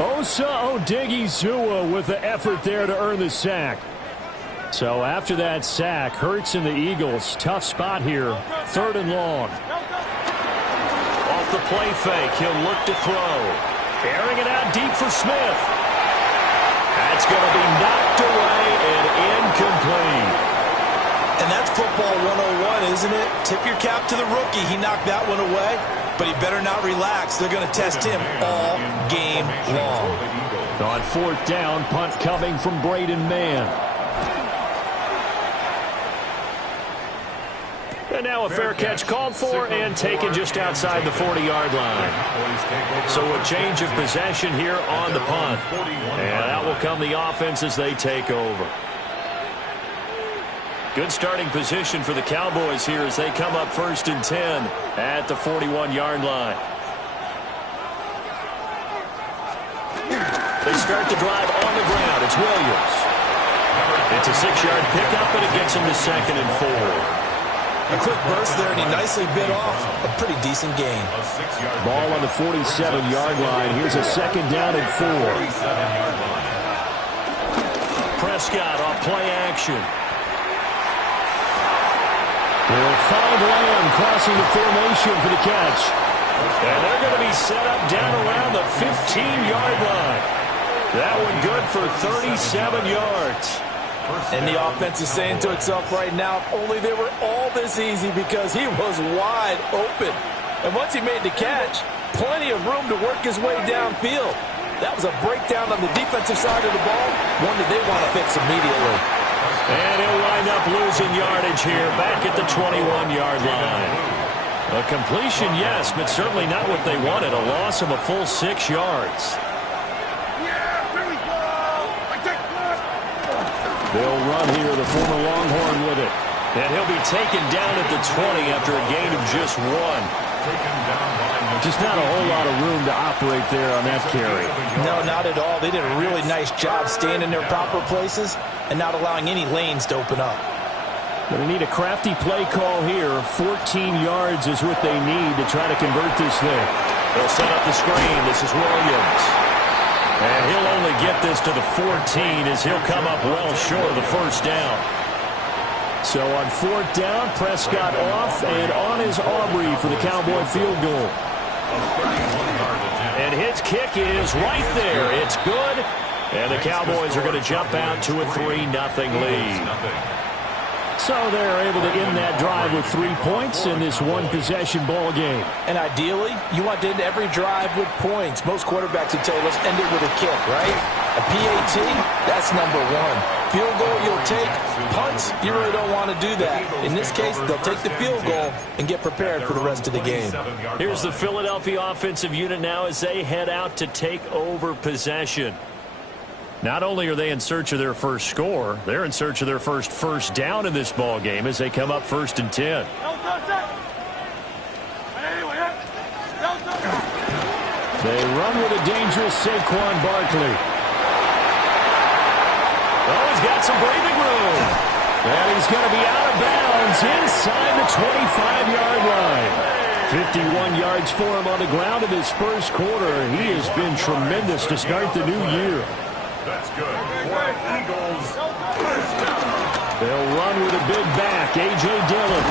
Osa Odighizuwa with the effort there to earn the sack. So after that sack, Hurts and the Eagles, tough spot here. 3rd and long. Off the play fake, he'll look to throw. Airing it out deep for Smith. That's going to be knocked away and incomplete. And that's football 101, isn't it? Tip your cap to the rookie. He knocked that one away, but he better not relax. They're going to test him all game long. On 4th down, punt coming from Braden Mann. And now a fair catch called for and taken just outside the 40-yard line. So a change of possession here on the punt. And out will come the offense as they take over. Good starting position for the Cowboys here as they come up 1st and 10 at the 41-yard line. They start the drive on the ground. It's Williams. It's a 6-yard pickup, and it gets him to 2nd and 4. A quick burst there, and he nicely bit off a pretty decent gain. Ball on the 47-yard line. Here's a 2nd down and 4. Prescott off play action. They'll find Lamb crossing the formation for the catch. And they're going to be set up down around the 15-yard line. That one good for 37 yards. And the offense is saying to itself right now, if only they were all this easy, because he was wide open. And once he made the catch, plenty of room to work his way downfield. That was a breakdown on the defensive side of the ball, one that they want to fix immediately. And he'll wind up losing yardage here back at the 21-yard line. A completion, yes, but certainly not what they wanted. A loss of a full 6 yards. They'll run here, the former Longhorn with it. And he'll be taken down at the 20 after a gain of just 1. Just not a whole lot of room to operate there on that carry. No, not at all. They did a really nice job staying in their proper places and not allowing any lanes to open up. Going to need a crafty play call here. 14 yards is what they need to try to convert this thing. They'll set up the screen. This is Williams. And he'll only get this to the 14 as he'll come up well short of the 1st down. So on 4th down, Prescott off, and on is Aubrey for the Cowboy field goal. And his kick is right there. It's good. And the Cowboys are going to jump out to a 3-0 lead. So they're able to end that drive with 3 points in this one-possession ball game. And ideally, you want to end every drive with points. Most quarterbacks would tell you, let's end it with a kick, right? A PAT, that's number 1. Field goal you'll take. Punts, you really don't want to do that. In this case, they'll take the field goal and get prepared for the rest of the game. Here's the Philadelphia offensive unit now as they head out to take over possession. Not only are they in search of their first score, they're in search of their first down in this ball game as they come up 1st and 10. They run with a dangerous Saquon Barkley. Oh, he's got some breathing room. And he's going to be out of bounds inside the 25-yard line. 51 yards for him on the ground in this first quarter. He has been tremendous to start the new year. That's good. Eagles. They'll run with a big back, A.J. Dillon.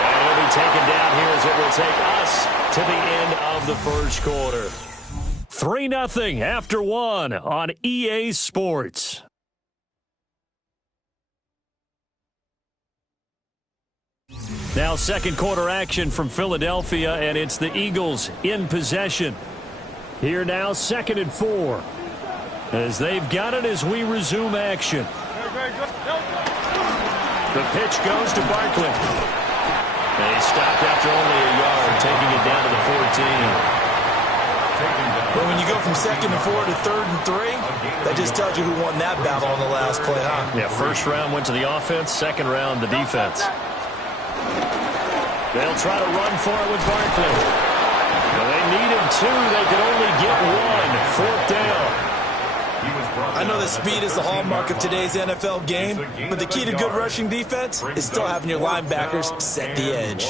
And he'll be taken down here as it will take us to the end of the first quarter. 3-0 after 1 on EA Sports. Now second quarter action from Philadelphia, and it's the Eagles in possession. Here now 2nd and 4. As they've got it as we resume action. The pitch goes to Barkley. And he stopped after only a yard, taking it down to the 14. Well, when you go from 2nd and 4 to 3rd and 3, that just tells you who won that battle on the last play, huh? Yeah, first round went to the offense, second round the defense. They'll try to run for it with Barkley. Well, they needed 2. They could only get 1. 4th down. I know that speed is the hallmark of today's NFL game, but the key to good rushing defense is still having your linebackers set the edge.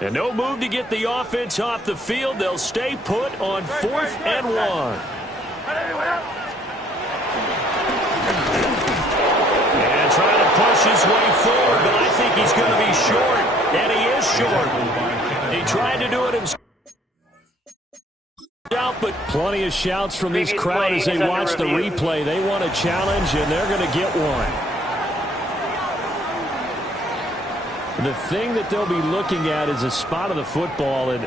And no move to get the offense off the field. They'll stay put on 4th and 1. And trying to push his way forward, but I think he's going to be short. And he is short. He tried to do it himself, but plenty of shouts from this crowd as they watch the replay. They want a challenge, and they're going to get one. The thing that they'll be looking at is a spot of the football, and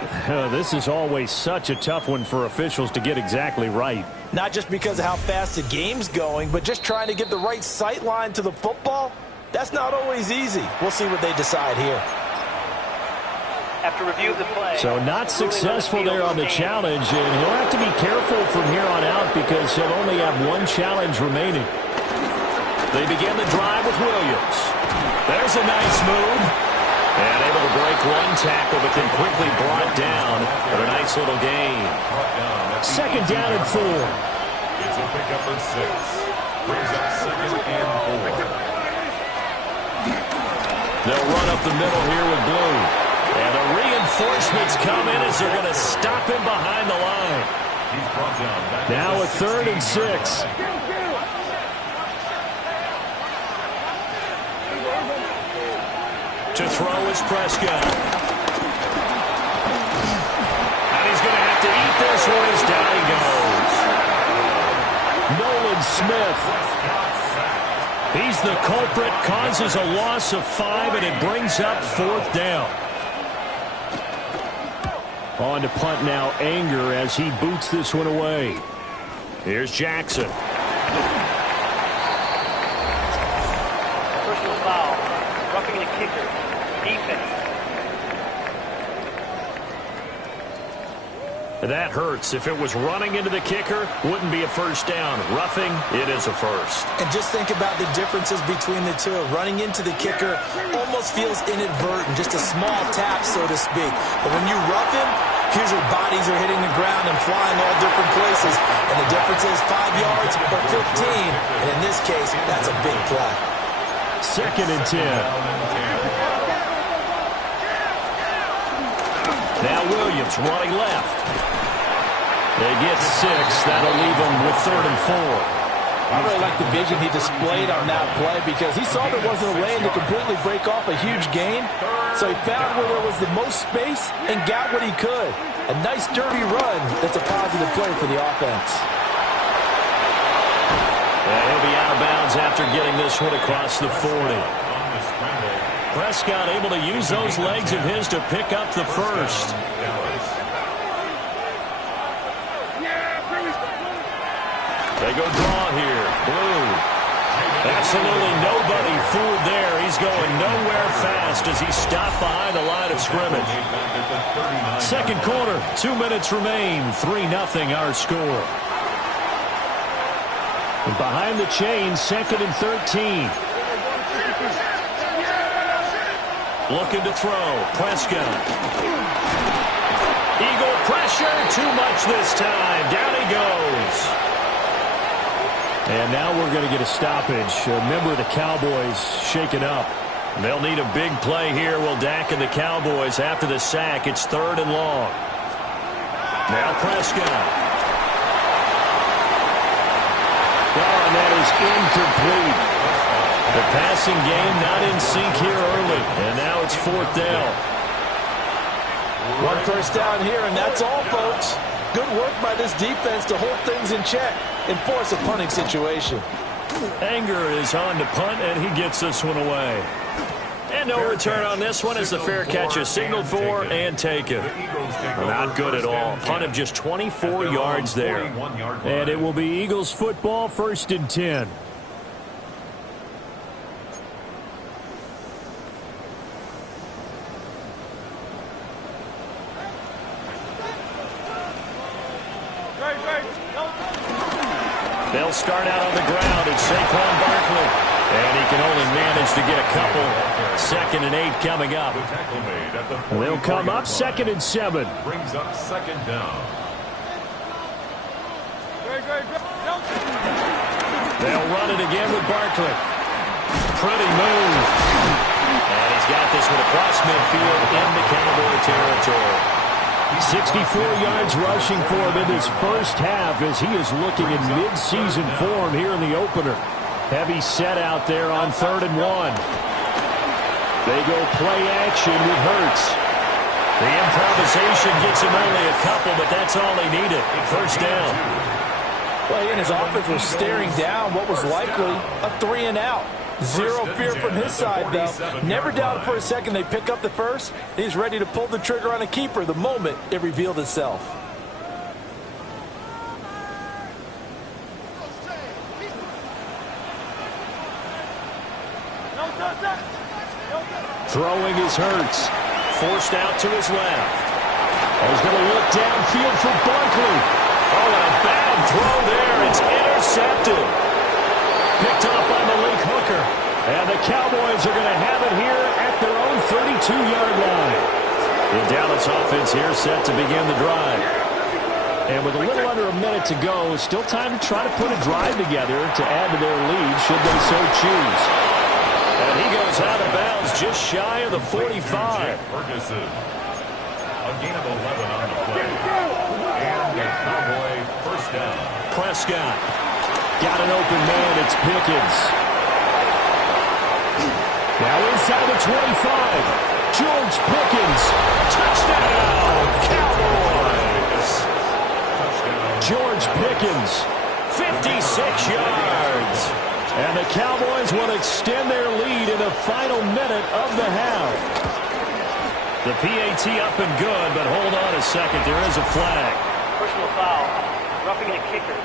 this is always such a tough one for officials to get exactly right. Not just because of how fast the game's going, but just trying to get the right sight line to the football. That's not always easy. We'll see what they decide here. After review of the play. So not successful there on the challenge, and he'll have to be careful from here on out because he'll only have one challenge remaining. They begin the drive with Williams. There's a nice move. And able to break one tackle, but then quickly brought down with a nice little gain. Second down and 4. It's a pickup for 6. Brings up 2nd and 4. They'll run up the middle here with Blue. And the reinforcements come in as they're going to stop him behind the line. He's brought down. Now a 3rd and 6. To throw is Prescott. And he's going to have to eat this one as down he goes. Nolan Smith. He's the culprit, causes a loss of 5, and it brings up 4th down. On to punt now, Anger, as he boots this one away. Here's Jackson. Personal foul. Roughing the kicker. Defense. That hurts. If it was running into the kicker, wouldn't be a first down. Roughing, it is a first. And just think about the differences between the two. Running into the kicker almost feels inadvertent, just a small tap, so to speak. But when you rough him, here's your bodies are hitting the ground and flying all different places. And the difference is 5 yards or 15. And in this case, that's a big play. 2nd and 10. Now Williams running left. They get 6. That'll leave them with 3rd and 4. I really like the vision he displayed on that play because he saw there wasn't a lane to completely break off a huge gain. So he found where there was the most space and got what he could. A nice dirty run that's a positive play for the offense. Yeah, he'll be out of bounds after getting this one across the 40. Prescott able to use those legs of his to pick up the first. They go draw here. Blue. Absolutely nobody fooled there. He's going nowhere fast as he's stopped behind the line of scrimmage. Second quarter, 2 minutes remain. 3-0 our score. And behind the chain, 2nd and 13. Looking to throw. Prescott. Eagle pressure. Too much this time. Down he goes. And now we're going to get a stoppage. A member of the Cowboys shaken up. They'll need a big play here. Will Dak and the Cowboys after the sack. It's 3rd and long. Now Prescott. Oh, and that is incomplete. The passing game not in sync here early. And now it's 4th down. 1 first down here, and that's all, folks. Good work by this defense to hold things in check and force a punting situation. Anger is on to punt, and he gets this one away. And no return on this one as the fair catch is signaled for and taken. Not good at all. Punt of just 24 yards there. And it will be Eagles football, 1st and 10. They'll start out on the ground. It's Saquon Barkley. And he can only manage to get a couple. 2nd and 8 coming up. They'll come up 2nd and 7. Brings up 2nd down. They'll run it again with Barkley. Pretty move. And he's got this one across midfield into Cowboy territory. 64 yards rushing for him in this first half as he is looking in mid-season form here in the opener. Heavy set out there on 3rd and 1. They go play action with Hurts. The improvisation gets him only a couple, but that's all he needed. 1st down. Well, he and his offense were staring down what was likely a 3 and out. Zero fear from his side, though. Never doubted for a second they pick up the first. He's ready to pull the trigger on a keeper the moment it revealed itself. Throwing is Hurts. Forced out to his left. He's going to look downfield for Barkley. Oh, and a bad throw there. It's intercepted. Picked off by Malik Hooker. And the Cowboys are going to have it here at their own 32-yard line. The Dallas offense here set to begin the drive. And with a little under a minute to go, still time to try to put a drive together to add to their lead should they so choose. And he goes out of bounds just shy of the 45. Ferguson. A gain of 11 on the play. And the Cowboy first down. Prescott. Got an open man. It's Pickens. Now inside the 25. George Pickens. Touchdown, Cowboys. George Pickens. 56 yards. And the Cowboys will extend their lead in the final minute of the half. The PAT up and good, but hold on a second. There is a flag. Personal foul. Roughing the kicker.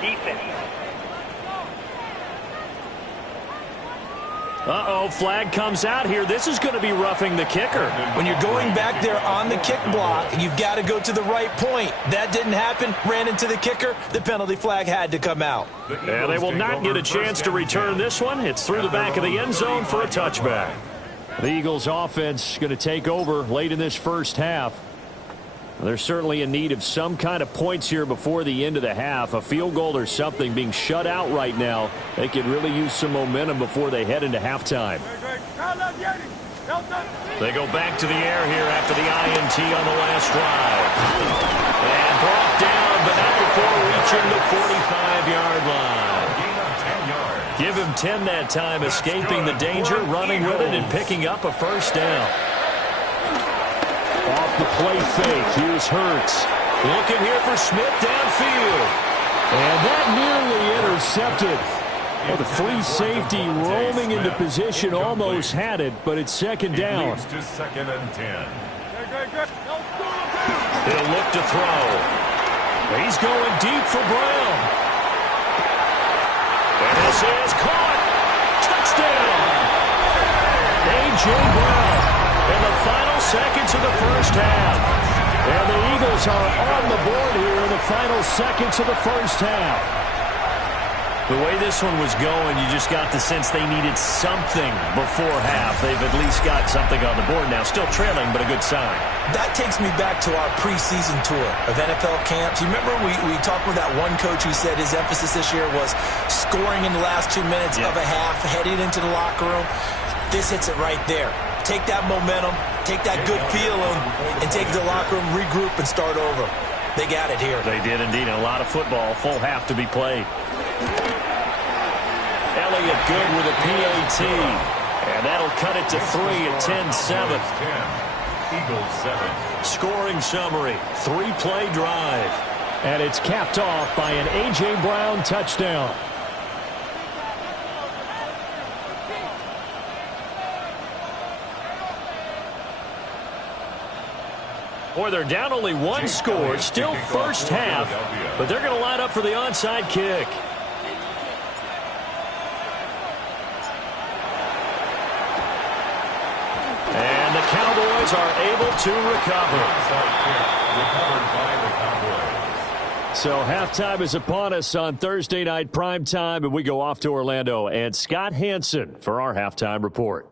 Defense. Uh-oh, flag comes out here. This is going to be roughing the kicker. When you're going back there on the kick block, you've got to go to the right point. That didn't happen. Ran into the kicker. The penalty flag had to come out. Yeah, they will not get a chance to return this one. It's through the back of the end zone for a touchback. The Eagles offense going to take over late in this first half. They're certainly in need of some kind of points here before the end of the half. A field goal or something, being shut out right now. They could really use some momentum before they head into halftime. They go back to the air here after the INT on the last drive. And brought down, but not before reaching the 45-yard line. Give him 10 that time, escaping the danger, running with it, and picking up a first down. Off the play fake, here's Hurts. Looking here for Smith downfield. And that nearly intercepted. Well, the free safety roaming into position almost had it, but it's second down. It leads to second and 10. He'll look to throw. He's going deep for Brown. And this is caught. Touchdown. A.J. Brown in the final seconds of the first half. And the Eagles are on the board here in the final seconds of the first half. The way this one was going, you just got the sense they needed something before half. They've at least got something on the board now. Still trailing, but a good sign. That takes me back to our preseason tour of NFL camps. You remember we talked with that one coach who said his emphasis this year was scoring in the last 2 minutes of a half, heading into the locker room. This hits it right there. Take that momentum, take that good feeling, and take it to the locker room, regroup, and start over. They got it here. They did indeed, and a lot of football, full half to be played. Elliott good with a PAT. And that'll cut it to 3 at 10-7. Eagles 7. Scoring summary, 3-play drive. And it's capped off by an A.J. Brown touchdown. Boy, they're down only one score. Still first half, but they're going to line up for the onside kick. And the Cowboys are able to recover. So halftime is upon us on Thursday night primetime, and we go off to Orlando. And Scott Hansen for our halftime report.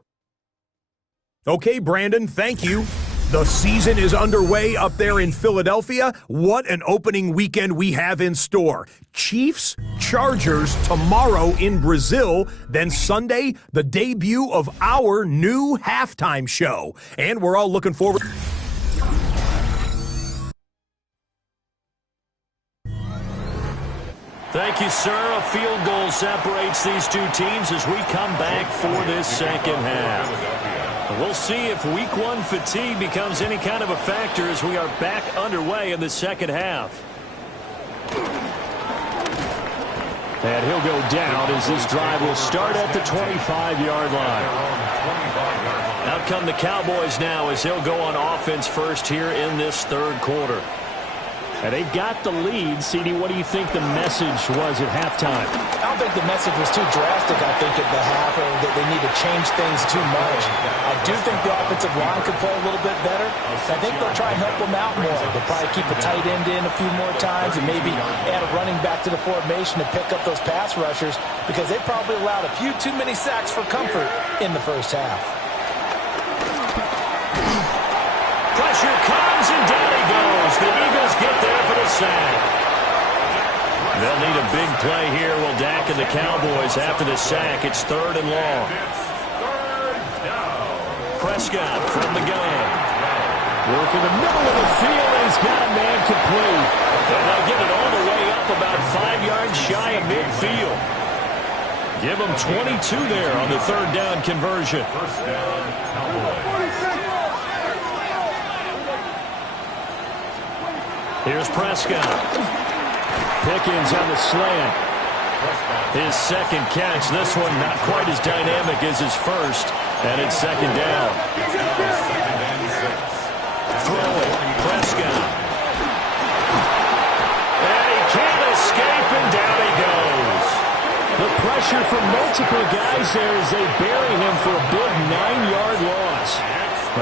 Okay, Brandon, thank you. The season is underway up there in Philadelphia. What an opening weekend we have in store. Chiefs, Chargers tomorrow in Brazil. Then Sunday, the debut of our new halftime show. And we're all looking forward. Thank you, sir. A field goal separates these two teams as we come back for this second half. We'll see if week one fatigue becomes any kind of a factor as we are back underway in the second half. And he'll go down as this drive will start at the 25-yard line. Out come the Cowboys now as he'll go on offense first here in this third quarter. And they've got the lead. CD, what do you think the message was at halftime? I don't think the message was too drastic, I think, at the half, or that they need to change things too much. I do think the offensive line could play a little bit better. I think they'll try and help them out more. They'll probably keep a tight end in a few more times and maybe add a running back to the formation to pick up those pass rushers, because they probably allowed a few too many sacks for comfort in the first half. Pressure comes, and down he goes. The Eagles get there for the sack. They'll need a big play here. Will Dak and the Cowboys after the sack. It's 3rd and long. Prescott from the gun. Work in the middle of the field, and he's got a man complete. And they'll get it all the way up about 5 yards shy of midfield. Give them 22 there on the 3rd down conversion. First down, Cowboys. Here's Prescott. Pickens on the slant. His second catch. This one not quite as dynamic as his first. And it's 2nd down. Throwing. Prescott. And he can't escape, and down he goes. The pressure from multiple guys there as they bury him for a big 9-yard loss.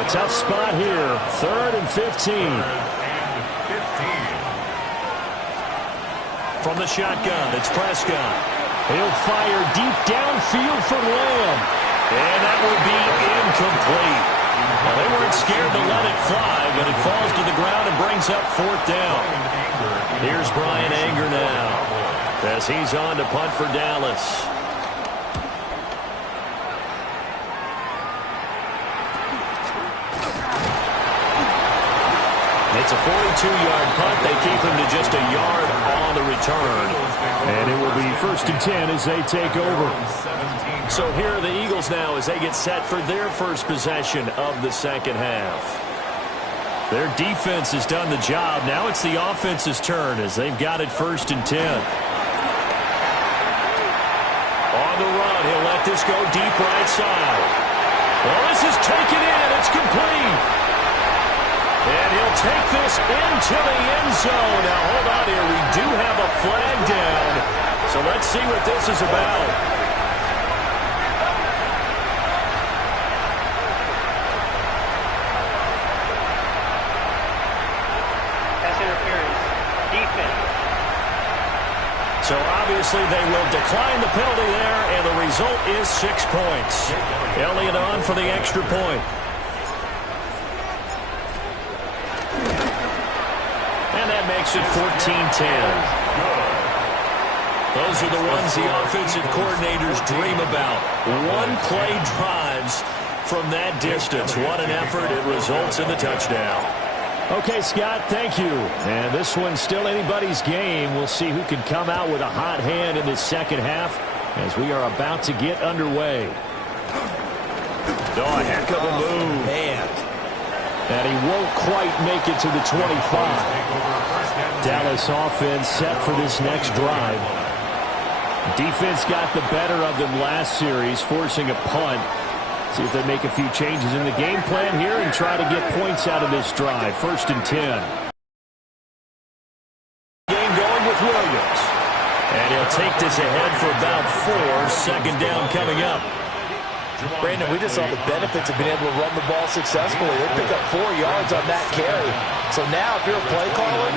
A tough spot here. 3rd and 15. From the shotgun, it's Prescott. He'll fire deep downfield for Lamb. And that will be incomplete. Well, they weren't scared to let it fly, but it falls to the ground and brings up 4th down. Here's Brian Anger now as he's on to punt for Dallas. It's a 42-yard punt. They keep him to just a yard on the return. And it will be 1st and 10 as they take over. So here are the Eagles now as they get set for their first possession of the second half. Their defense has done the job. Now it's the offense's turn as they've got it 1st and 10. On the run, he'll let this go deep right side. Well, this is taken in. It's complete. And he'll take this into the end zone. Now, hold on here. We do have a flag down. So let's see what this is about. Pass interference. Defense. So obviously they will decline the penalty there, and the result is 6 points. Elliott on for the extra point. Makes it 14-10. Those are the ones the offensive coordinators dream about. One-play drives from that distance. What an effort. It results in the touchdown. Okay, Scott, thank you. And this one's still anybody's game. We'll see who can come out with a hot hand in this second half as we are about to get underway. Oh, a heck of a move. Man. And he won't quite make it to the 25. Dallas offense set for this next drive. Defense got the better of them last series, forcing a punt. See if they make a few changes in the game plan here and try to get points out of this drive. 1st and 10. Game going with Williams. And he'll take this ahead for about 4. 2nd down coming up. Brandon, we just saw the benefits of being able to run the ball successfully. They pick up 4 yards on that carry. So now if you're a play caller,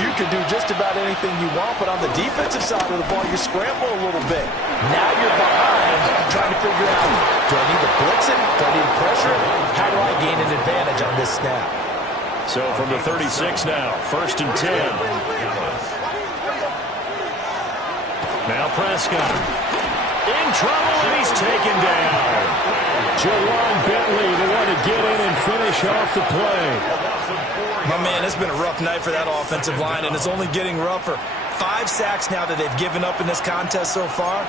you can do just about anything you want. But on the defensive side of the ball, you scramble a little bit. Now you're behind trying to figure out, do I need to blitz him? Do I need to pressure him? How do I gain an advantage on this snap? So from the 36 now, 1st and 10. Now Prescott. In trouble, and he's taken down. Jawan Bentley, the one to get in and finish off the play. My man, it's been a rough night for that offensive line, and it's only getting rougher. 5 sacks now that they've given up in this contest so far.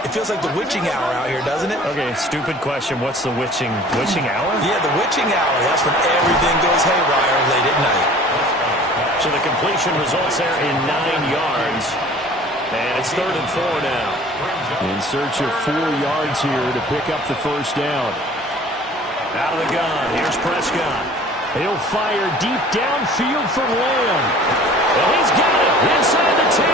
It feels like the witching hour out here, doesn't it? Okay, stupid question. What's the witching hour? Yeah, the witching hour. That's when everything goes haywire late at night. So the completion results there in 9 yards. And it's 3rd and 4 now. In search of 4 yards here to pick up the first down. Out of the gun, here's Prescott. He'll fire deep downfield for Lamb. And he's got it inside the 10.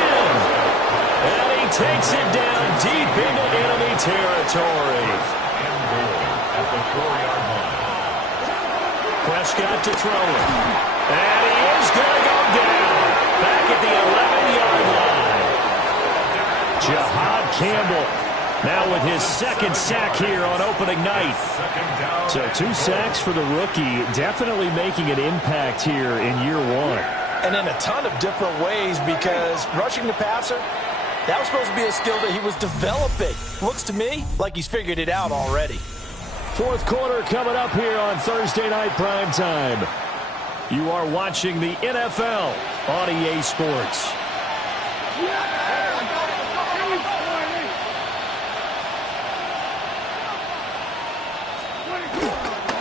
And he takes it down deep into enemy territory. At the 4-yard line. Prescott to throw it. And he is going to go down. Back at the 11-yard line. Jahad Campbell now with his 2nd sack here on opening night. So 2 sacks for the rookie. Definitely making an impact here in year 1. And in a ton of different ways, because rushing the passer, that was supposed to be a skill that he was developing. Looks to me like he's figured it out already. 4th quarter coming up here on Thursday Night Primetime. You are watching the NFL on EA Sports.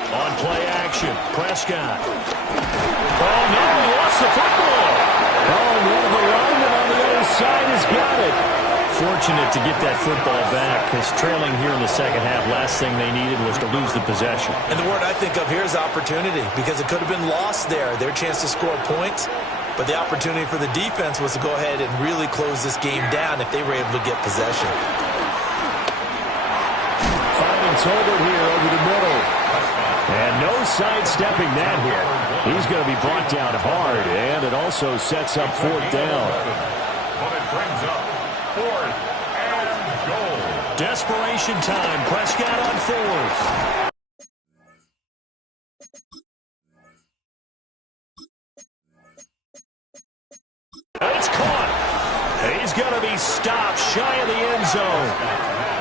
On play action, Prescott. Oh, no, he lost the football. Oh, one of the linemen on the other side has got it. Fortunate to get that football back, because trailing here in the second half, last thing they needed was to lose the possession. And the word I think of here is opportunity, because it could have been lost there, their chance to score points. But the opportunity for the defense was to go ahead and really close this game down if they were able to get possession. Finding Tolbert here over the middle. And no sidestepping that here. He's going to be brought down hard, and it also sets up 4th down. But it brings up 4th and goal. Desperation time. Prescott on 4th. It's caught. He's going to be stopped shy of the end zone.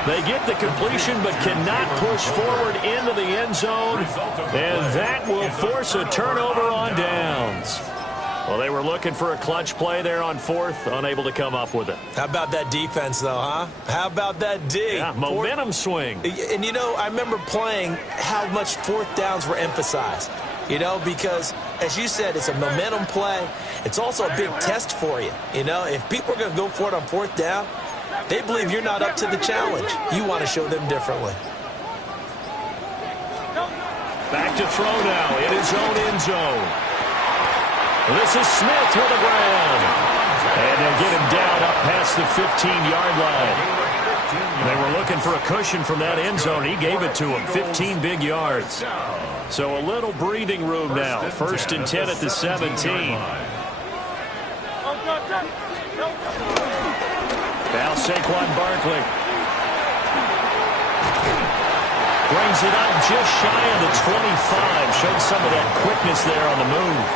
They get the completion but cannot push forward into the end zone, and that will force a turnover on downs. Well, they were looking for a clutch play there on 4th, unable to come up with it. How about that defense, though, huh? How about that D? Yeah, momentum swing. And, you know, I remember playing how much 4th downs were emphasized. You know, because, as you said, it's a momentum play. It's also a big test for you. You know, if people are going to go for it on 4th down, they believe you're not up to the challenge. You want to show them differently. Back to throw now in his own end zone. This is Smith with the ground. And they'll get him down up past the 15-yard line. They were looking for a cushion from that end zone. He gave it to him, 15 big yards. So a little breathing room now. 1st and 10 at the 17. Now Saquon Barkley. Brings it up just shy of the 25. Showed some of that quickness there on the move.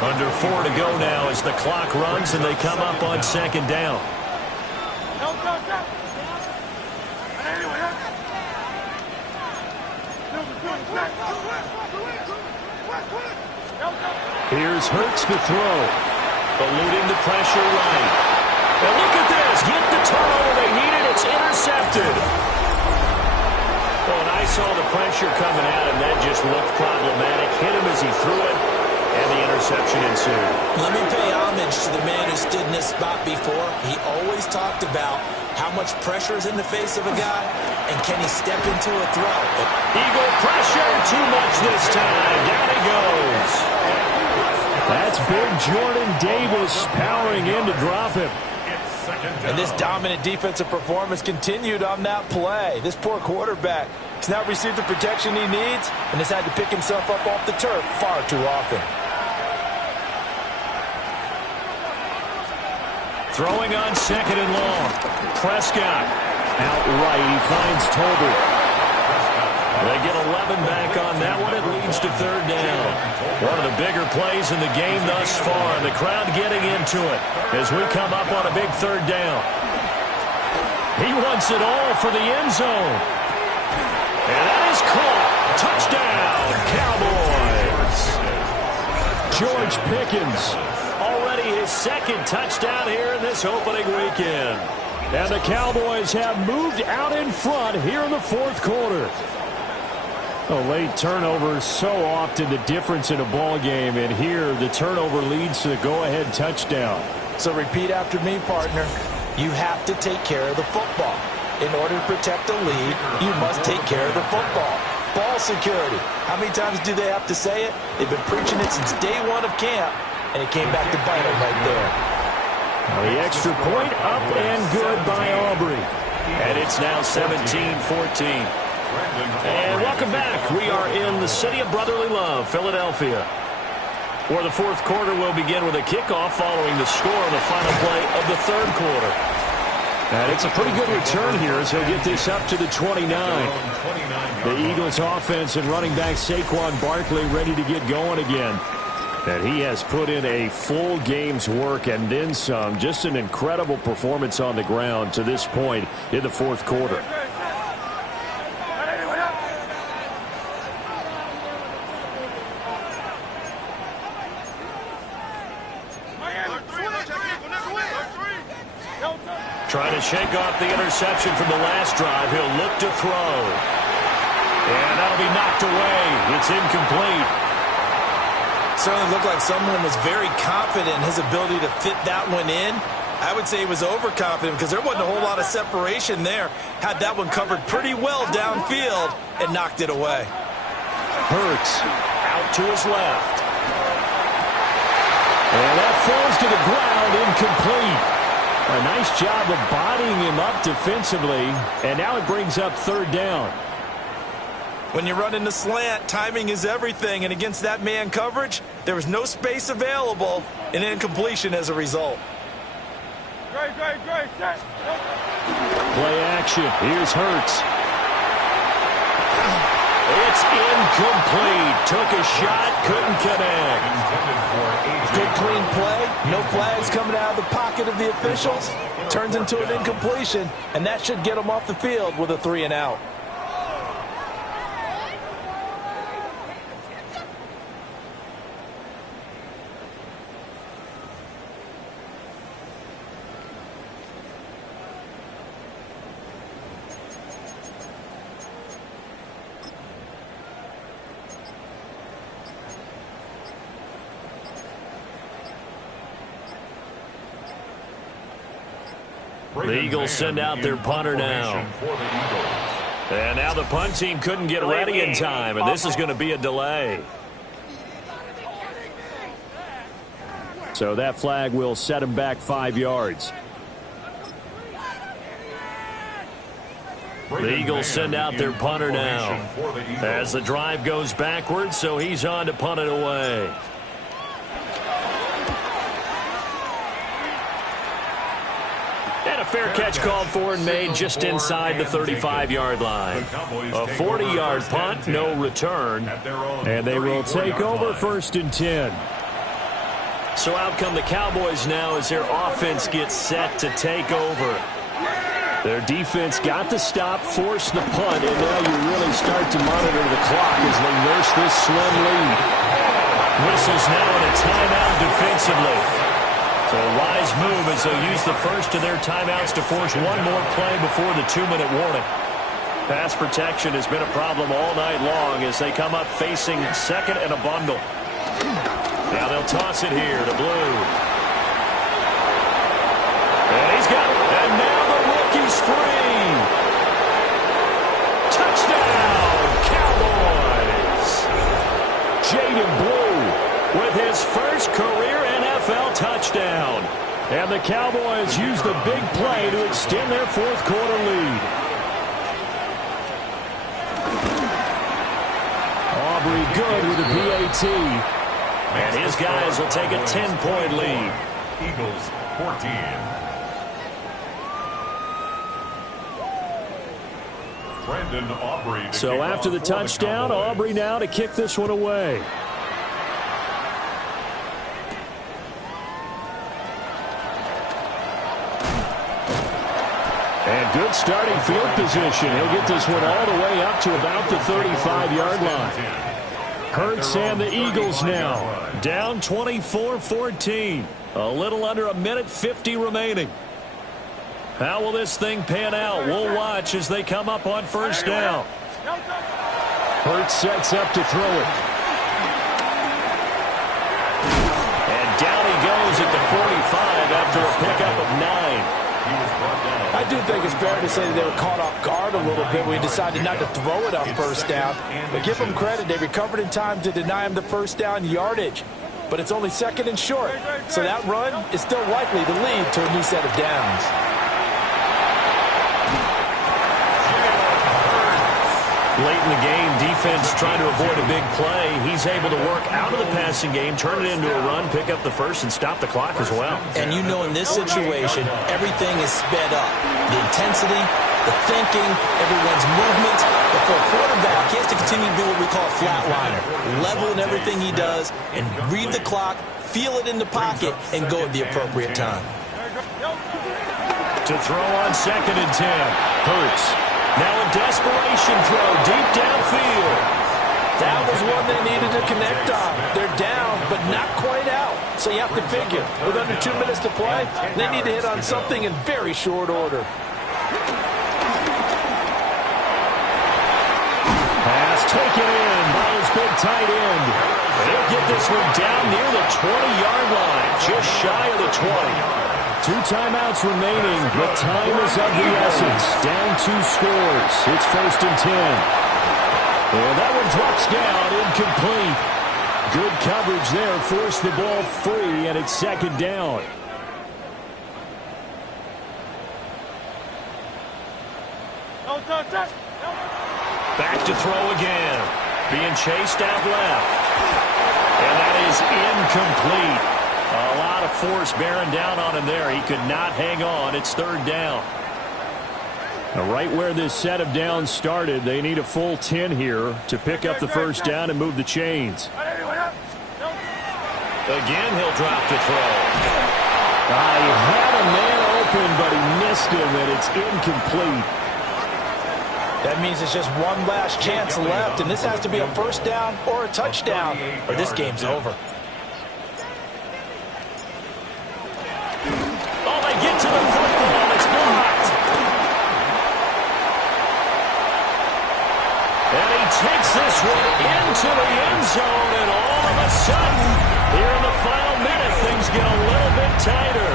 Under 4 to go now as the clock runs and they come up on 2nd down. Here's Hurts to throw. Eluding the pressure right. And look at this. Get the turnover they needed. It's intercepted. Well, and I saw the pressure coming at him. That just looked problematic. Hit him as he threw it. And the interception ensued. Let me pay homage to the man who stood in this spot before. He always talked about how much pressure is in the face of a guy, and can he step into a throw. Eagle pressure, too much this time. Down he goes. That's big Jordan Davis powering in to drop him. And this dominant defensive performance continued on that play. This poor quarterback has now received the protection he needs and has had to pick himself up off the turf far too often. Throwing on 2nd and long. Prescott out right. He finds Tolbert. They get 11 back on that one. It leads to 3rd down. One of the bigger plays in the game thus far. And the crowd getting into it as we come up on a big 3rd down. He wants it all for the end zone. And that is caught. Touchdown, Cowboys. George Pickens, already his 2nd touchdown here in this opening weekend. And the Cowboys have moved out in front here in the 4th quarter. A late turnover so often the difference in a ball game, and here the turnover leads to the go-ahead touchdown. So repeat after me, partner. You have to take care of the football. In order to protect the lead, you must take care of the football. Ball security. How many times do they have to say it? They've been preaching it since day one of camp, and it came back to bite them right there. The extra point up and good by Aubrey. And it's now 17-14. And welcome back. We are in the city of brotherly love, Philadelphia, where the fourth quarter will begin with a kickoff following the score of the final play of the third quarter. And it's a pretty good return here as he'll get this up to the 29. The Eagles offense and running back Saquon Barkley ready to get going again. And he has put in a full game's work and then some. Just an incredible performance on the ground to this point in the fourth quarter. Trying to shake off the interception from the last drive. He'll look to throw. And that'll be knocked away. It's incomplete. Certainly looked like someone was very confident in his ability to fit that one in. I would say he was overconfident because there wasn't a whole lot of separation there. Had that one covered pretty well downfield and knocked it away. Hurts out to his left. And that falls to the ground, incomplete. A nice job of bodying him up defensively, and now it brings up third down. When you run into slant, timing is everything, and against that man coverage, there was no space available, and incompletion as a result. Great. Play action. Here's Hurts. It's incomplete. Took a shot, couldn't connect. Good clean play. No flags coming out of the pocket of the officials. Turns into an incompletion, and that should get him off the field with a 3-and-out. The Eagles send out their punter now. And now the punt team couldn't get ready in time, and this is going to be a delay. So that flag will set him back 5 yards. The Eagles send out their punter now as the drive goes backwards, so he's on to punt it away. And a fair catch called for and made just inside the 35-yard line. A 40-yard punt, no return, and they will take over 1st and 10. So out come the Cowboys now as their offense gets set to take over. Their defense got the stop, forced the punt, and now you really start to monitor the clock as they nurse this slim lead. Whistles now in a timeout defensively. So a wise move as they'll use the first of their timeouts to force one more play before the 2-minute warning. Pass protection has been a problem all night long as they come up facing 2nd and a bundle. Now they'll toss it here to Blue. And he's got it. And now the rookie's free. Touchdown, Cowboys. Jaden Blue with his first career NFL touchdown. And the Cowboys use the big play to extend their 4th quarter lead. Aubrey good with a PAT. And his guys will take a 10-point lead. Eagles 14. So after the touchdown, Aubrey now to kick this one away. And good starting field position. He'll get this one all the way up to about the 35-yard line. Hurts and the Eagles now down 24-14. A little under a minute 50 remaining. How will this thing pan out? We'll watch as they come up on 1st down. Hurts sets up to throw it. And down he goes at the 45 after a pickup of 9. I do think it's fair to say that they were caught off guard a little bit when we decided not to throw it on first down. But give them credit. They recovered in time to deny him the first down yardage. But it's only 2nd and short. So that run is still likely to lead to a new set of downs. Late in the game, defense trying to avoid a big play. He's able to work out of the passing game, turn it into a run, pick up the first, and stop the clock as well. And you know in this situation, everything is sped up. The intensity, the thinking, everyone's movements. But for a quarterback, he has to continue to be what we call a flatliner. Level in everything he does and read the clock, feel it in the pocket, and go at the appropriate time. To throw on 2nd and 10. Hurts. Now a desperation throw deep downfield. That was one they needed to connect on. They're down, but not quite out. So you have to figure, with under 2 minutes to play, they need to hit on something in very short order. Pass taken in by his big tight end. They'll get this one down near the 20-yard line, just shy of the 20. 2 timeouts remaining, but time is of the essence. Down 2 scores. It's 1st and 10. And that one drops down, incomplete. Good coverage there. Forced the ball free, and it's 2nd down. Back to throw again. Being chased out left. And that is incomplete. A lot of force bearing down on him there. He could not hang on. It's 3rd down. Now, right where this set of downs started, they need a full 10 here to pick up the first down and move the chains. Again, he'll drop to throw. He had a man open, but he missed him, and it's incomplete. That means it's just one last chance left, and this has to be a first down or a touchdown, or this game's over. Get to the football. It's blocked. And he takes this one into the end zone, and all of a sudden, here in the final minute, things get a little bit tighter.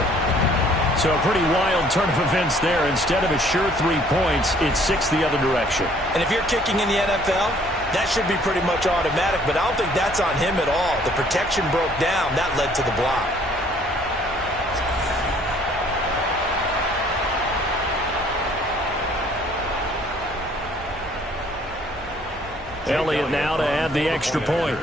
So a pretty wild turn of events there. Instead of a sure 3 points, it's 6 the other direction. And if you're kicking in the NFL, that should be pretty much automatic, but I don't think that's on him at all. The protection broke down. That led to the block. Elliott now to add the extra point.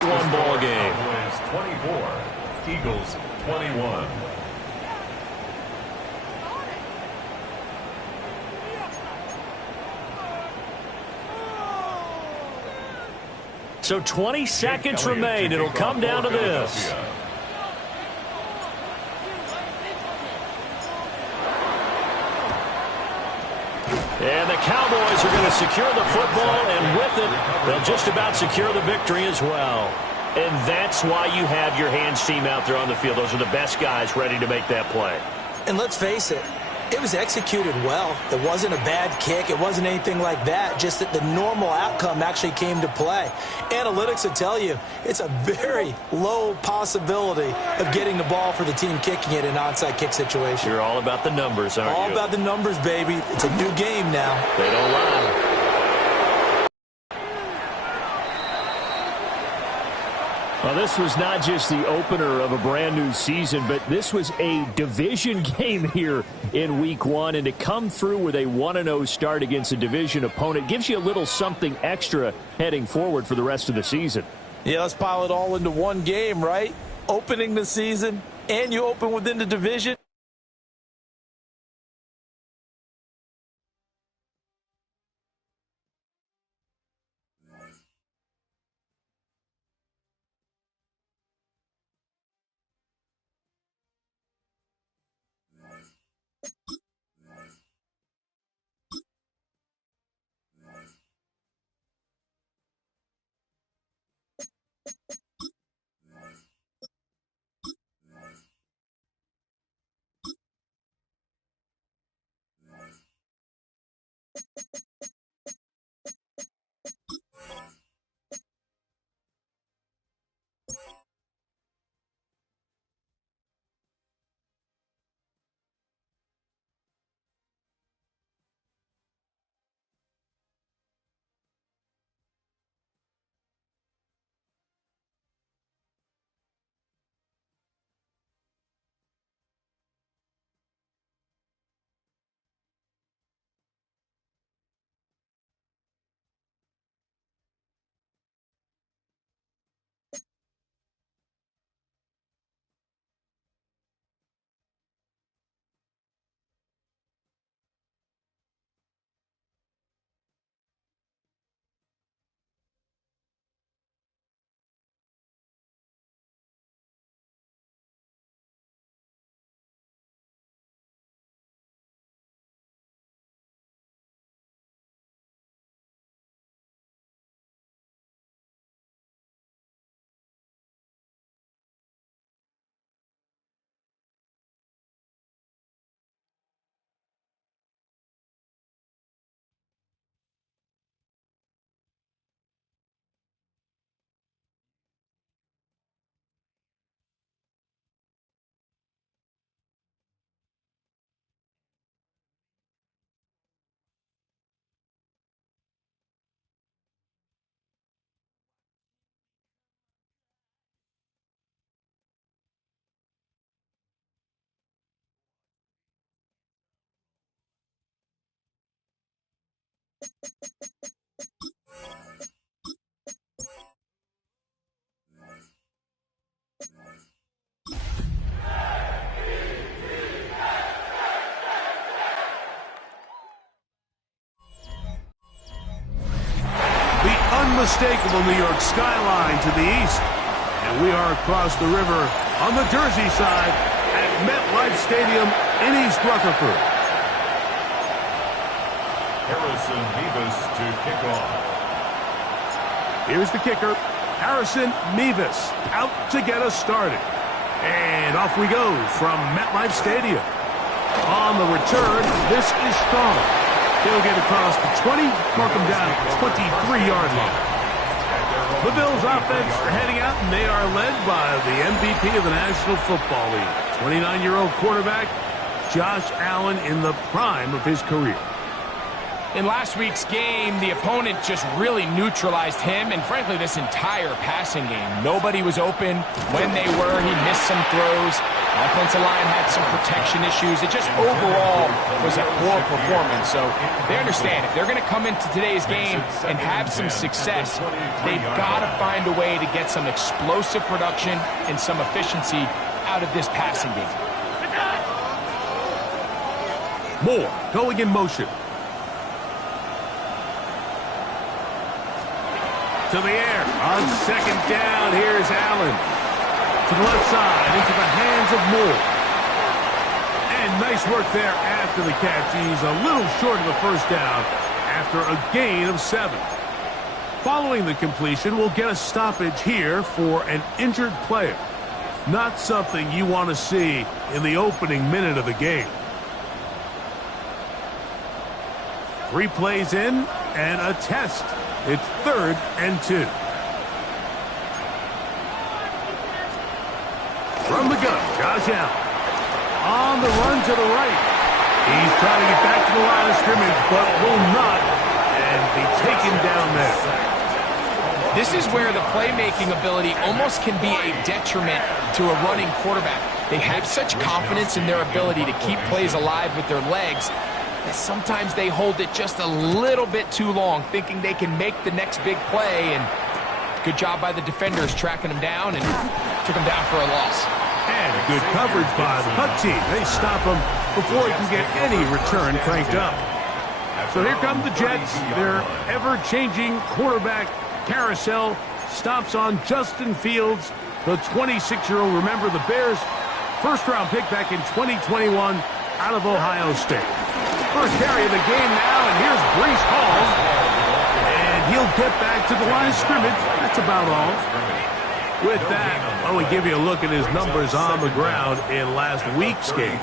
One ball game. Cowboys 24, Eagles 21. So 20 seconds remain. It'll come down to this. And the Cowboys are going to secure the football, and with it, they'll just about secure the victory as well. And that's why you have your hands team out there on the field. Those are the best guys ready to make that play. And let's face it, it was executed well. It wasn't a bad kick. It wasn't anything like that. Just that the normal outcome actually came to play. Analytics will tell you it's a very low possibility of getting the ball for the team kicking it in an onside kick situation. You're all about the numbers, aren't you? All about the numbers, baby. It's a new game now. They don't lie. Well, this was not just the opener of a brand new season, but this was a division game here in week 1. And to come through with a 1-0 start against a division opponent gives you a little something extra heading forward for the rest of the season. Yeah, let's pile it all into one game, right? Opening the season, and you open within the division. Unmistakable New York skyline to the east. And we are across the river on the Jersey side at MetLife Stadium in East Rutherford. Harrison Mevis to kick off. Here's the kicker, Harrison Mevis, out to get us started. And off we go from MetLife Stadium. On the return, this is strong. He'll get across the 20, mark him down at the 23-yard line. The Bills offense heading out, and they are led by the MVP of the National Football League, 29-year-old quarterback Josh Allen in the prime of his career. In last week's game, the opponent just really neutralized him and, frankly, this entire passing game. Nobody was open. When they were, he missed some throws. Offensive line had some protection issues. It just overall was a poor performance. So they understand if they're going to come into today's game and have some success, they've got to find a way to get some explosive production and some efficiency out of this passing game. Moore going in motion. To the air. On second down, here's Allen. To the left side, into the hands of Moore. And nice work there after the catch. He's a little short of the first down after a gain of 7. Following the completion, we'll get a stoppage here for an injured player. Not something you want to see in the opening minute of the game. 3 plays in and a test. It's 3rd and 2. From the gun, Josh Allen. On the run to the right. He's trying to get back to the line of scrimmage, but will not, and be taken down there. This is where the playmaking ability almost can be a detriment to a running quarterback. They have such confidence in their ability to keep plays alive with their legs that sometimes they hold it just a little bit too long, thinking they can make the next big play, and good job by the defenders tracking him down and took him down for a loss. And good coverage by the punt team. They stop him before he can get any return cranked up. So here come the Jets. Their ever-changing quarterback carousel stops on Justin Fields, the 26-year-old. Remember, the Bears' first-round pick back in 2021 out of Ohio State. First carry of the game now, and here's Breece Hall. And he'll get back to the line of scrimmage. That's about all. With that, why don't we give you a look at his numbers on the ground in last week's game.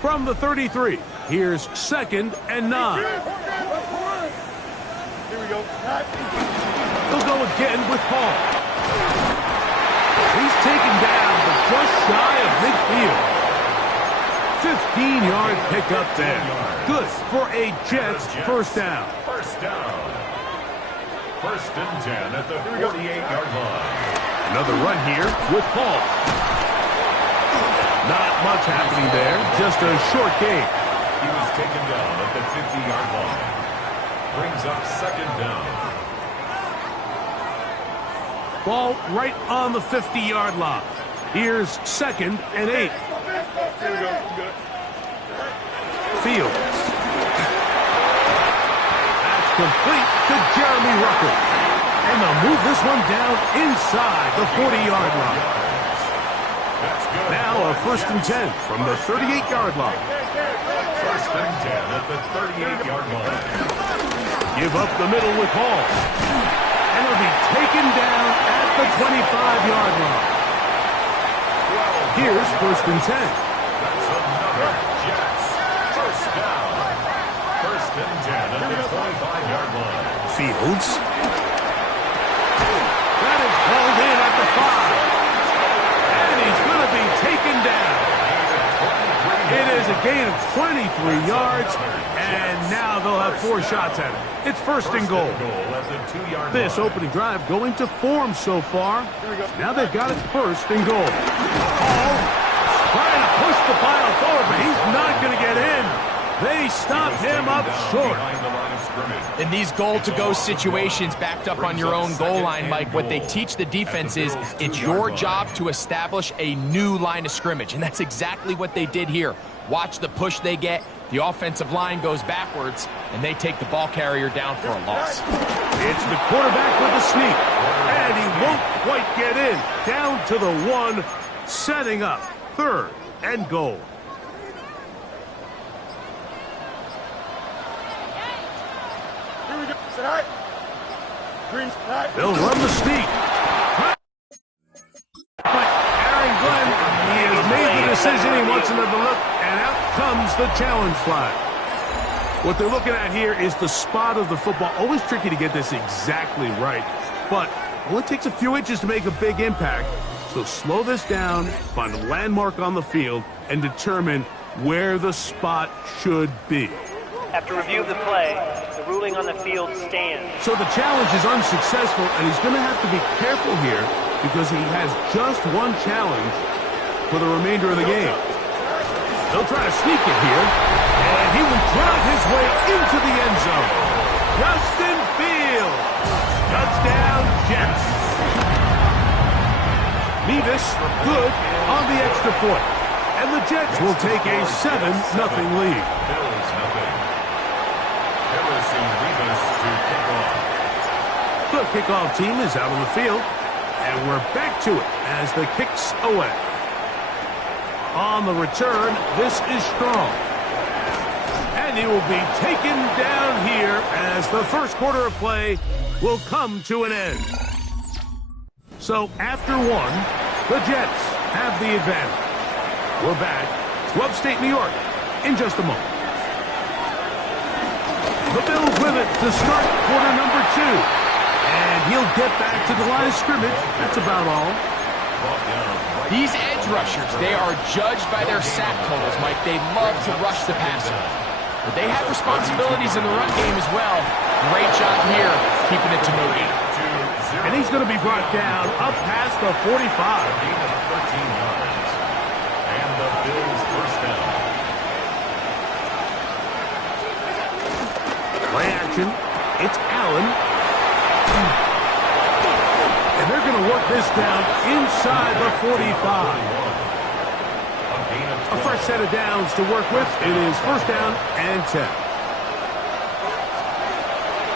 From the 33, here's 2nd and 9. Here we go. They'll go again with Hall. He's taken down, but just shy of midfield. 15-yard pickup there. Good for a Jets first down. First down. 1st and 10 at the 48-yard line. Another run here with Hall. Not much happening there, just a short gain. He was taken down at the 50-yard line. Brings up 2nd down. Ball right on the 50-yard line. Here's 2nd and 8. Here we go. Good. Fields. That's complete to Jeremy Rucker. And they'll move this one down inside the 40-yard line. Now a 1st and 10 from the 38-yard line. 1st and 10 at the 38-yard line. Give up the middle with Hall. And he'll be taken down at the 25-yard line. Here's 1st and 10. That's another Jets. First down. 1st and 10 at the 25-yard line. Fields. That is hauled in at the 5. And he's going to be taken down. It is a gain of 23 yards, and now they'll have 4 shots at it. It's 1st and goal. This opening drive going to form so far. Now they've got it 1st and goal. Trying to push the pile forward, but he's not going to get in. They stop him up short. In these goal-to-go situations backed up on your own goal line, Mike, what they teach the defense is it's your job to establish a new line of scrimmage, and that's exactly what they did here. Watch the push they get. The offensive line goes backwards, and they take the ball carrier down for a loss. It's the quarterback with the sneak, and he won't quite get in. Down to the 1, setting up 3rd and goal. They'll run the sneak. But Aaron Glenn, he has made the decision. He wants another look, and out comes the challenge flag. What they're looking at here is the spot of the football. Always tricky to get this exactly right, but it only takes a few inches to make a big impact. So slow this down, find a landmark on the field, and determine where the spot should be. After review of the play, the ruling on the field stands. So the challenge is unsuccessful, and he's going to have to be careful here because he has just one challenge for the remainder of the game. They'll try to sneak it here, and he will drive his way into the end zone. Justin Fields. Touchdown, Jets. Nevis, good on the extra point. And the Jets will take a 7-0 lead. The kickoff team is out on the field, and we're back to it as the kick's away. On the return, this is Strong. And he will be taken down here as the first quarter of play will come to an end. So after 1, the Jets have the advantage. We're back to upstate New York in just a moment. The Bills with it to start quarter number 2. And he'll get back to the line of scrimmage. That's about all. These edge rushers, they are judged by their sack totals, Mike. They love to rush the passer. But they have responsibilities in the run game as well. Great job here, keeping it to no gain. And he's going to be brought down up past the 45. And the Bills first down. Play action. It's Allen. And they're going to work this down inside the 45. A fresh set of downs to work with. It is first down and 10.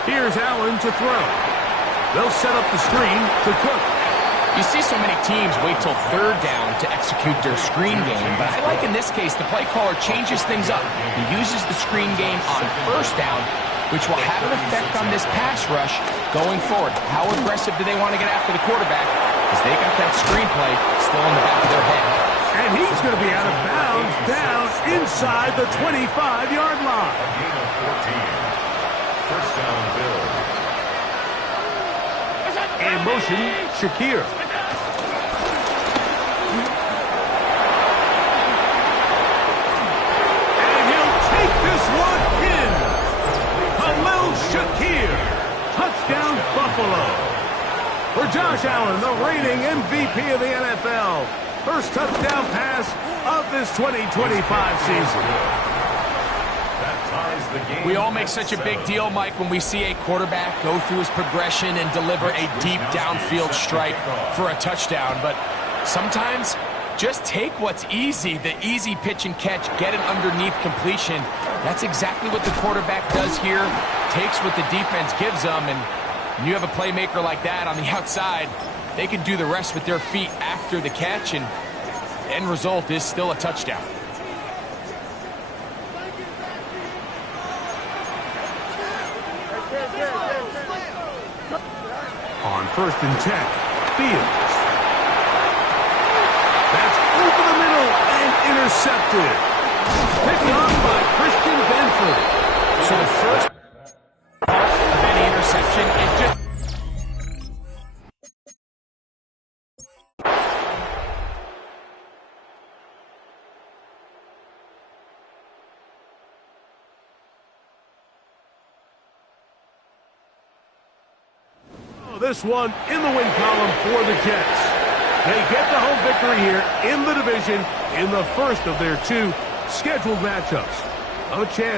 Here's Allen to throw. They'll set up the screen to Cook. You see so many teams wait till 3rd down to execute their screen game, but I like in this case the play caller changes things up. He uses the screen game on 1st down, which will have an effect on this pass rush going forward. How aggressive do they want to get after the quarterback? Because they got that screen play still in the back of their head. And he's going to be out of bounds down inside the 25-yard line. A gain of 14. First down, Bills. In motion, Shakir. And he'll take this one in. Khalil Shakir. Touchdown, Buffalo. For Josh Allen, the reigning MVP of the NFL. First touchdown pass of this 2025 season. We all make such a big deal, Mike, when we see a quarterback go through his progression and deliver a deep downfield strike for a touchdown. But sometimes just take what's easy, the easy pitch and catch, get it underneath completion. That's exactly what the quarterback does here, takes what the defense gives them, and when you have a playmaker like that on the outside, they can do the rest with their feet after the catch, and the end result is still a touchdown. On 1st and 10, Fields. That's over the middle and intercepted. Picked off by Christian Benford. So the first part of any interception is just... This one in the win column for the Jets. They get the home victory here in the division in the first of their 2 scheduled matchups. A chance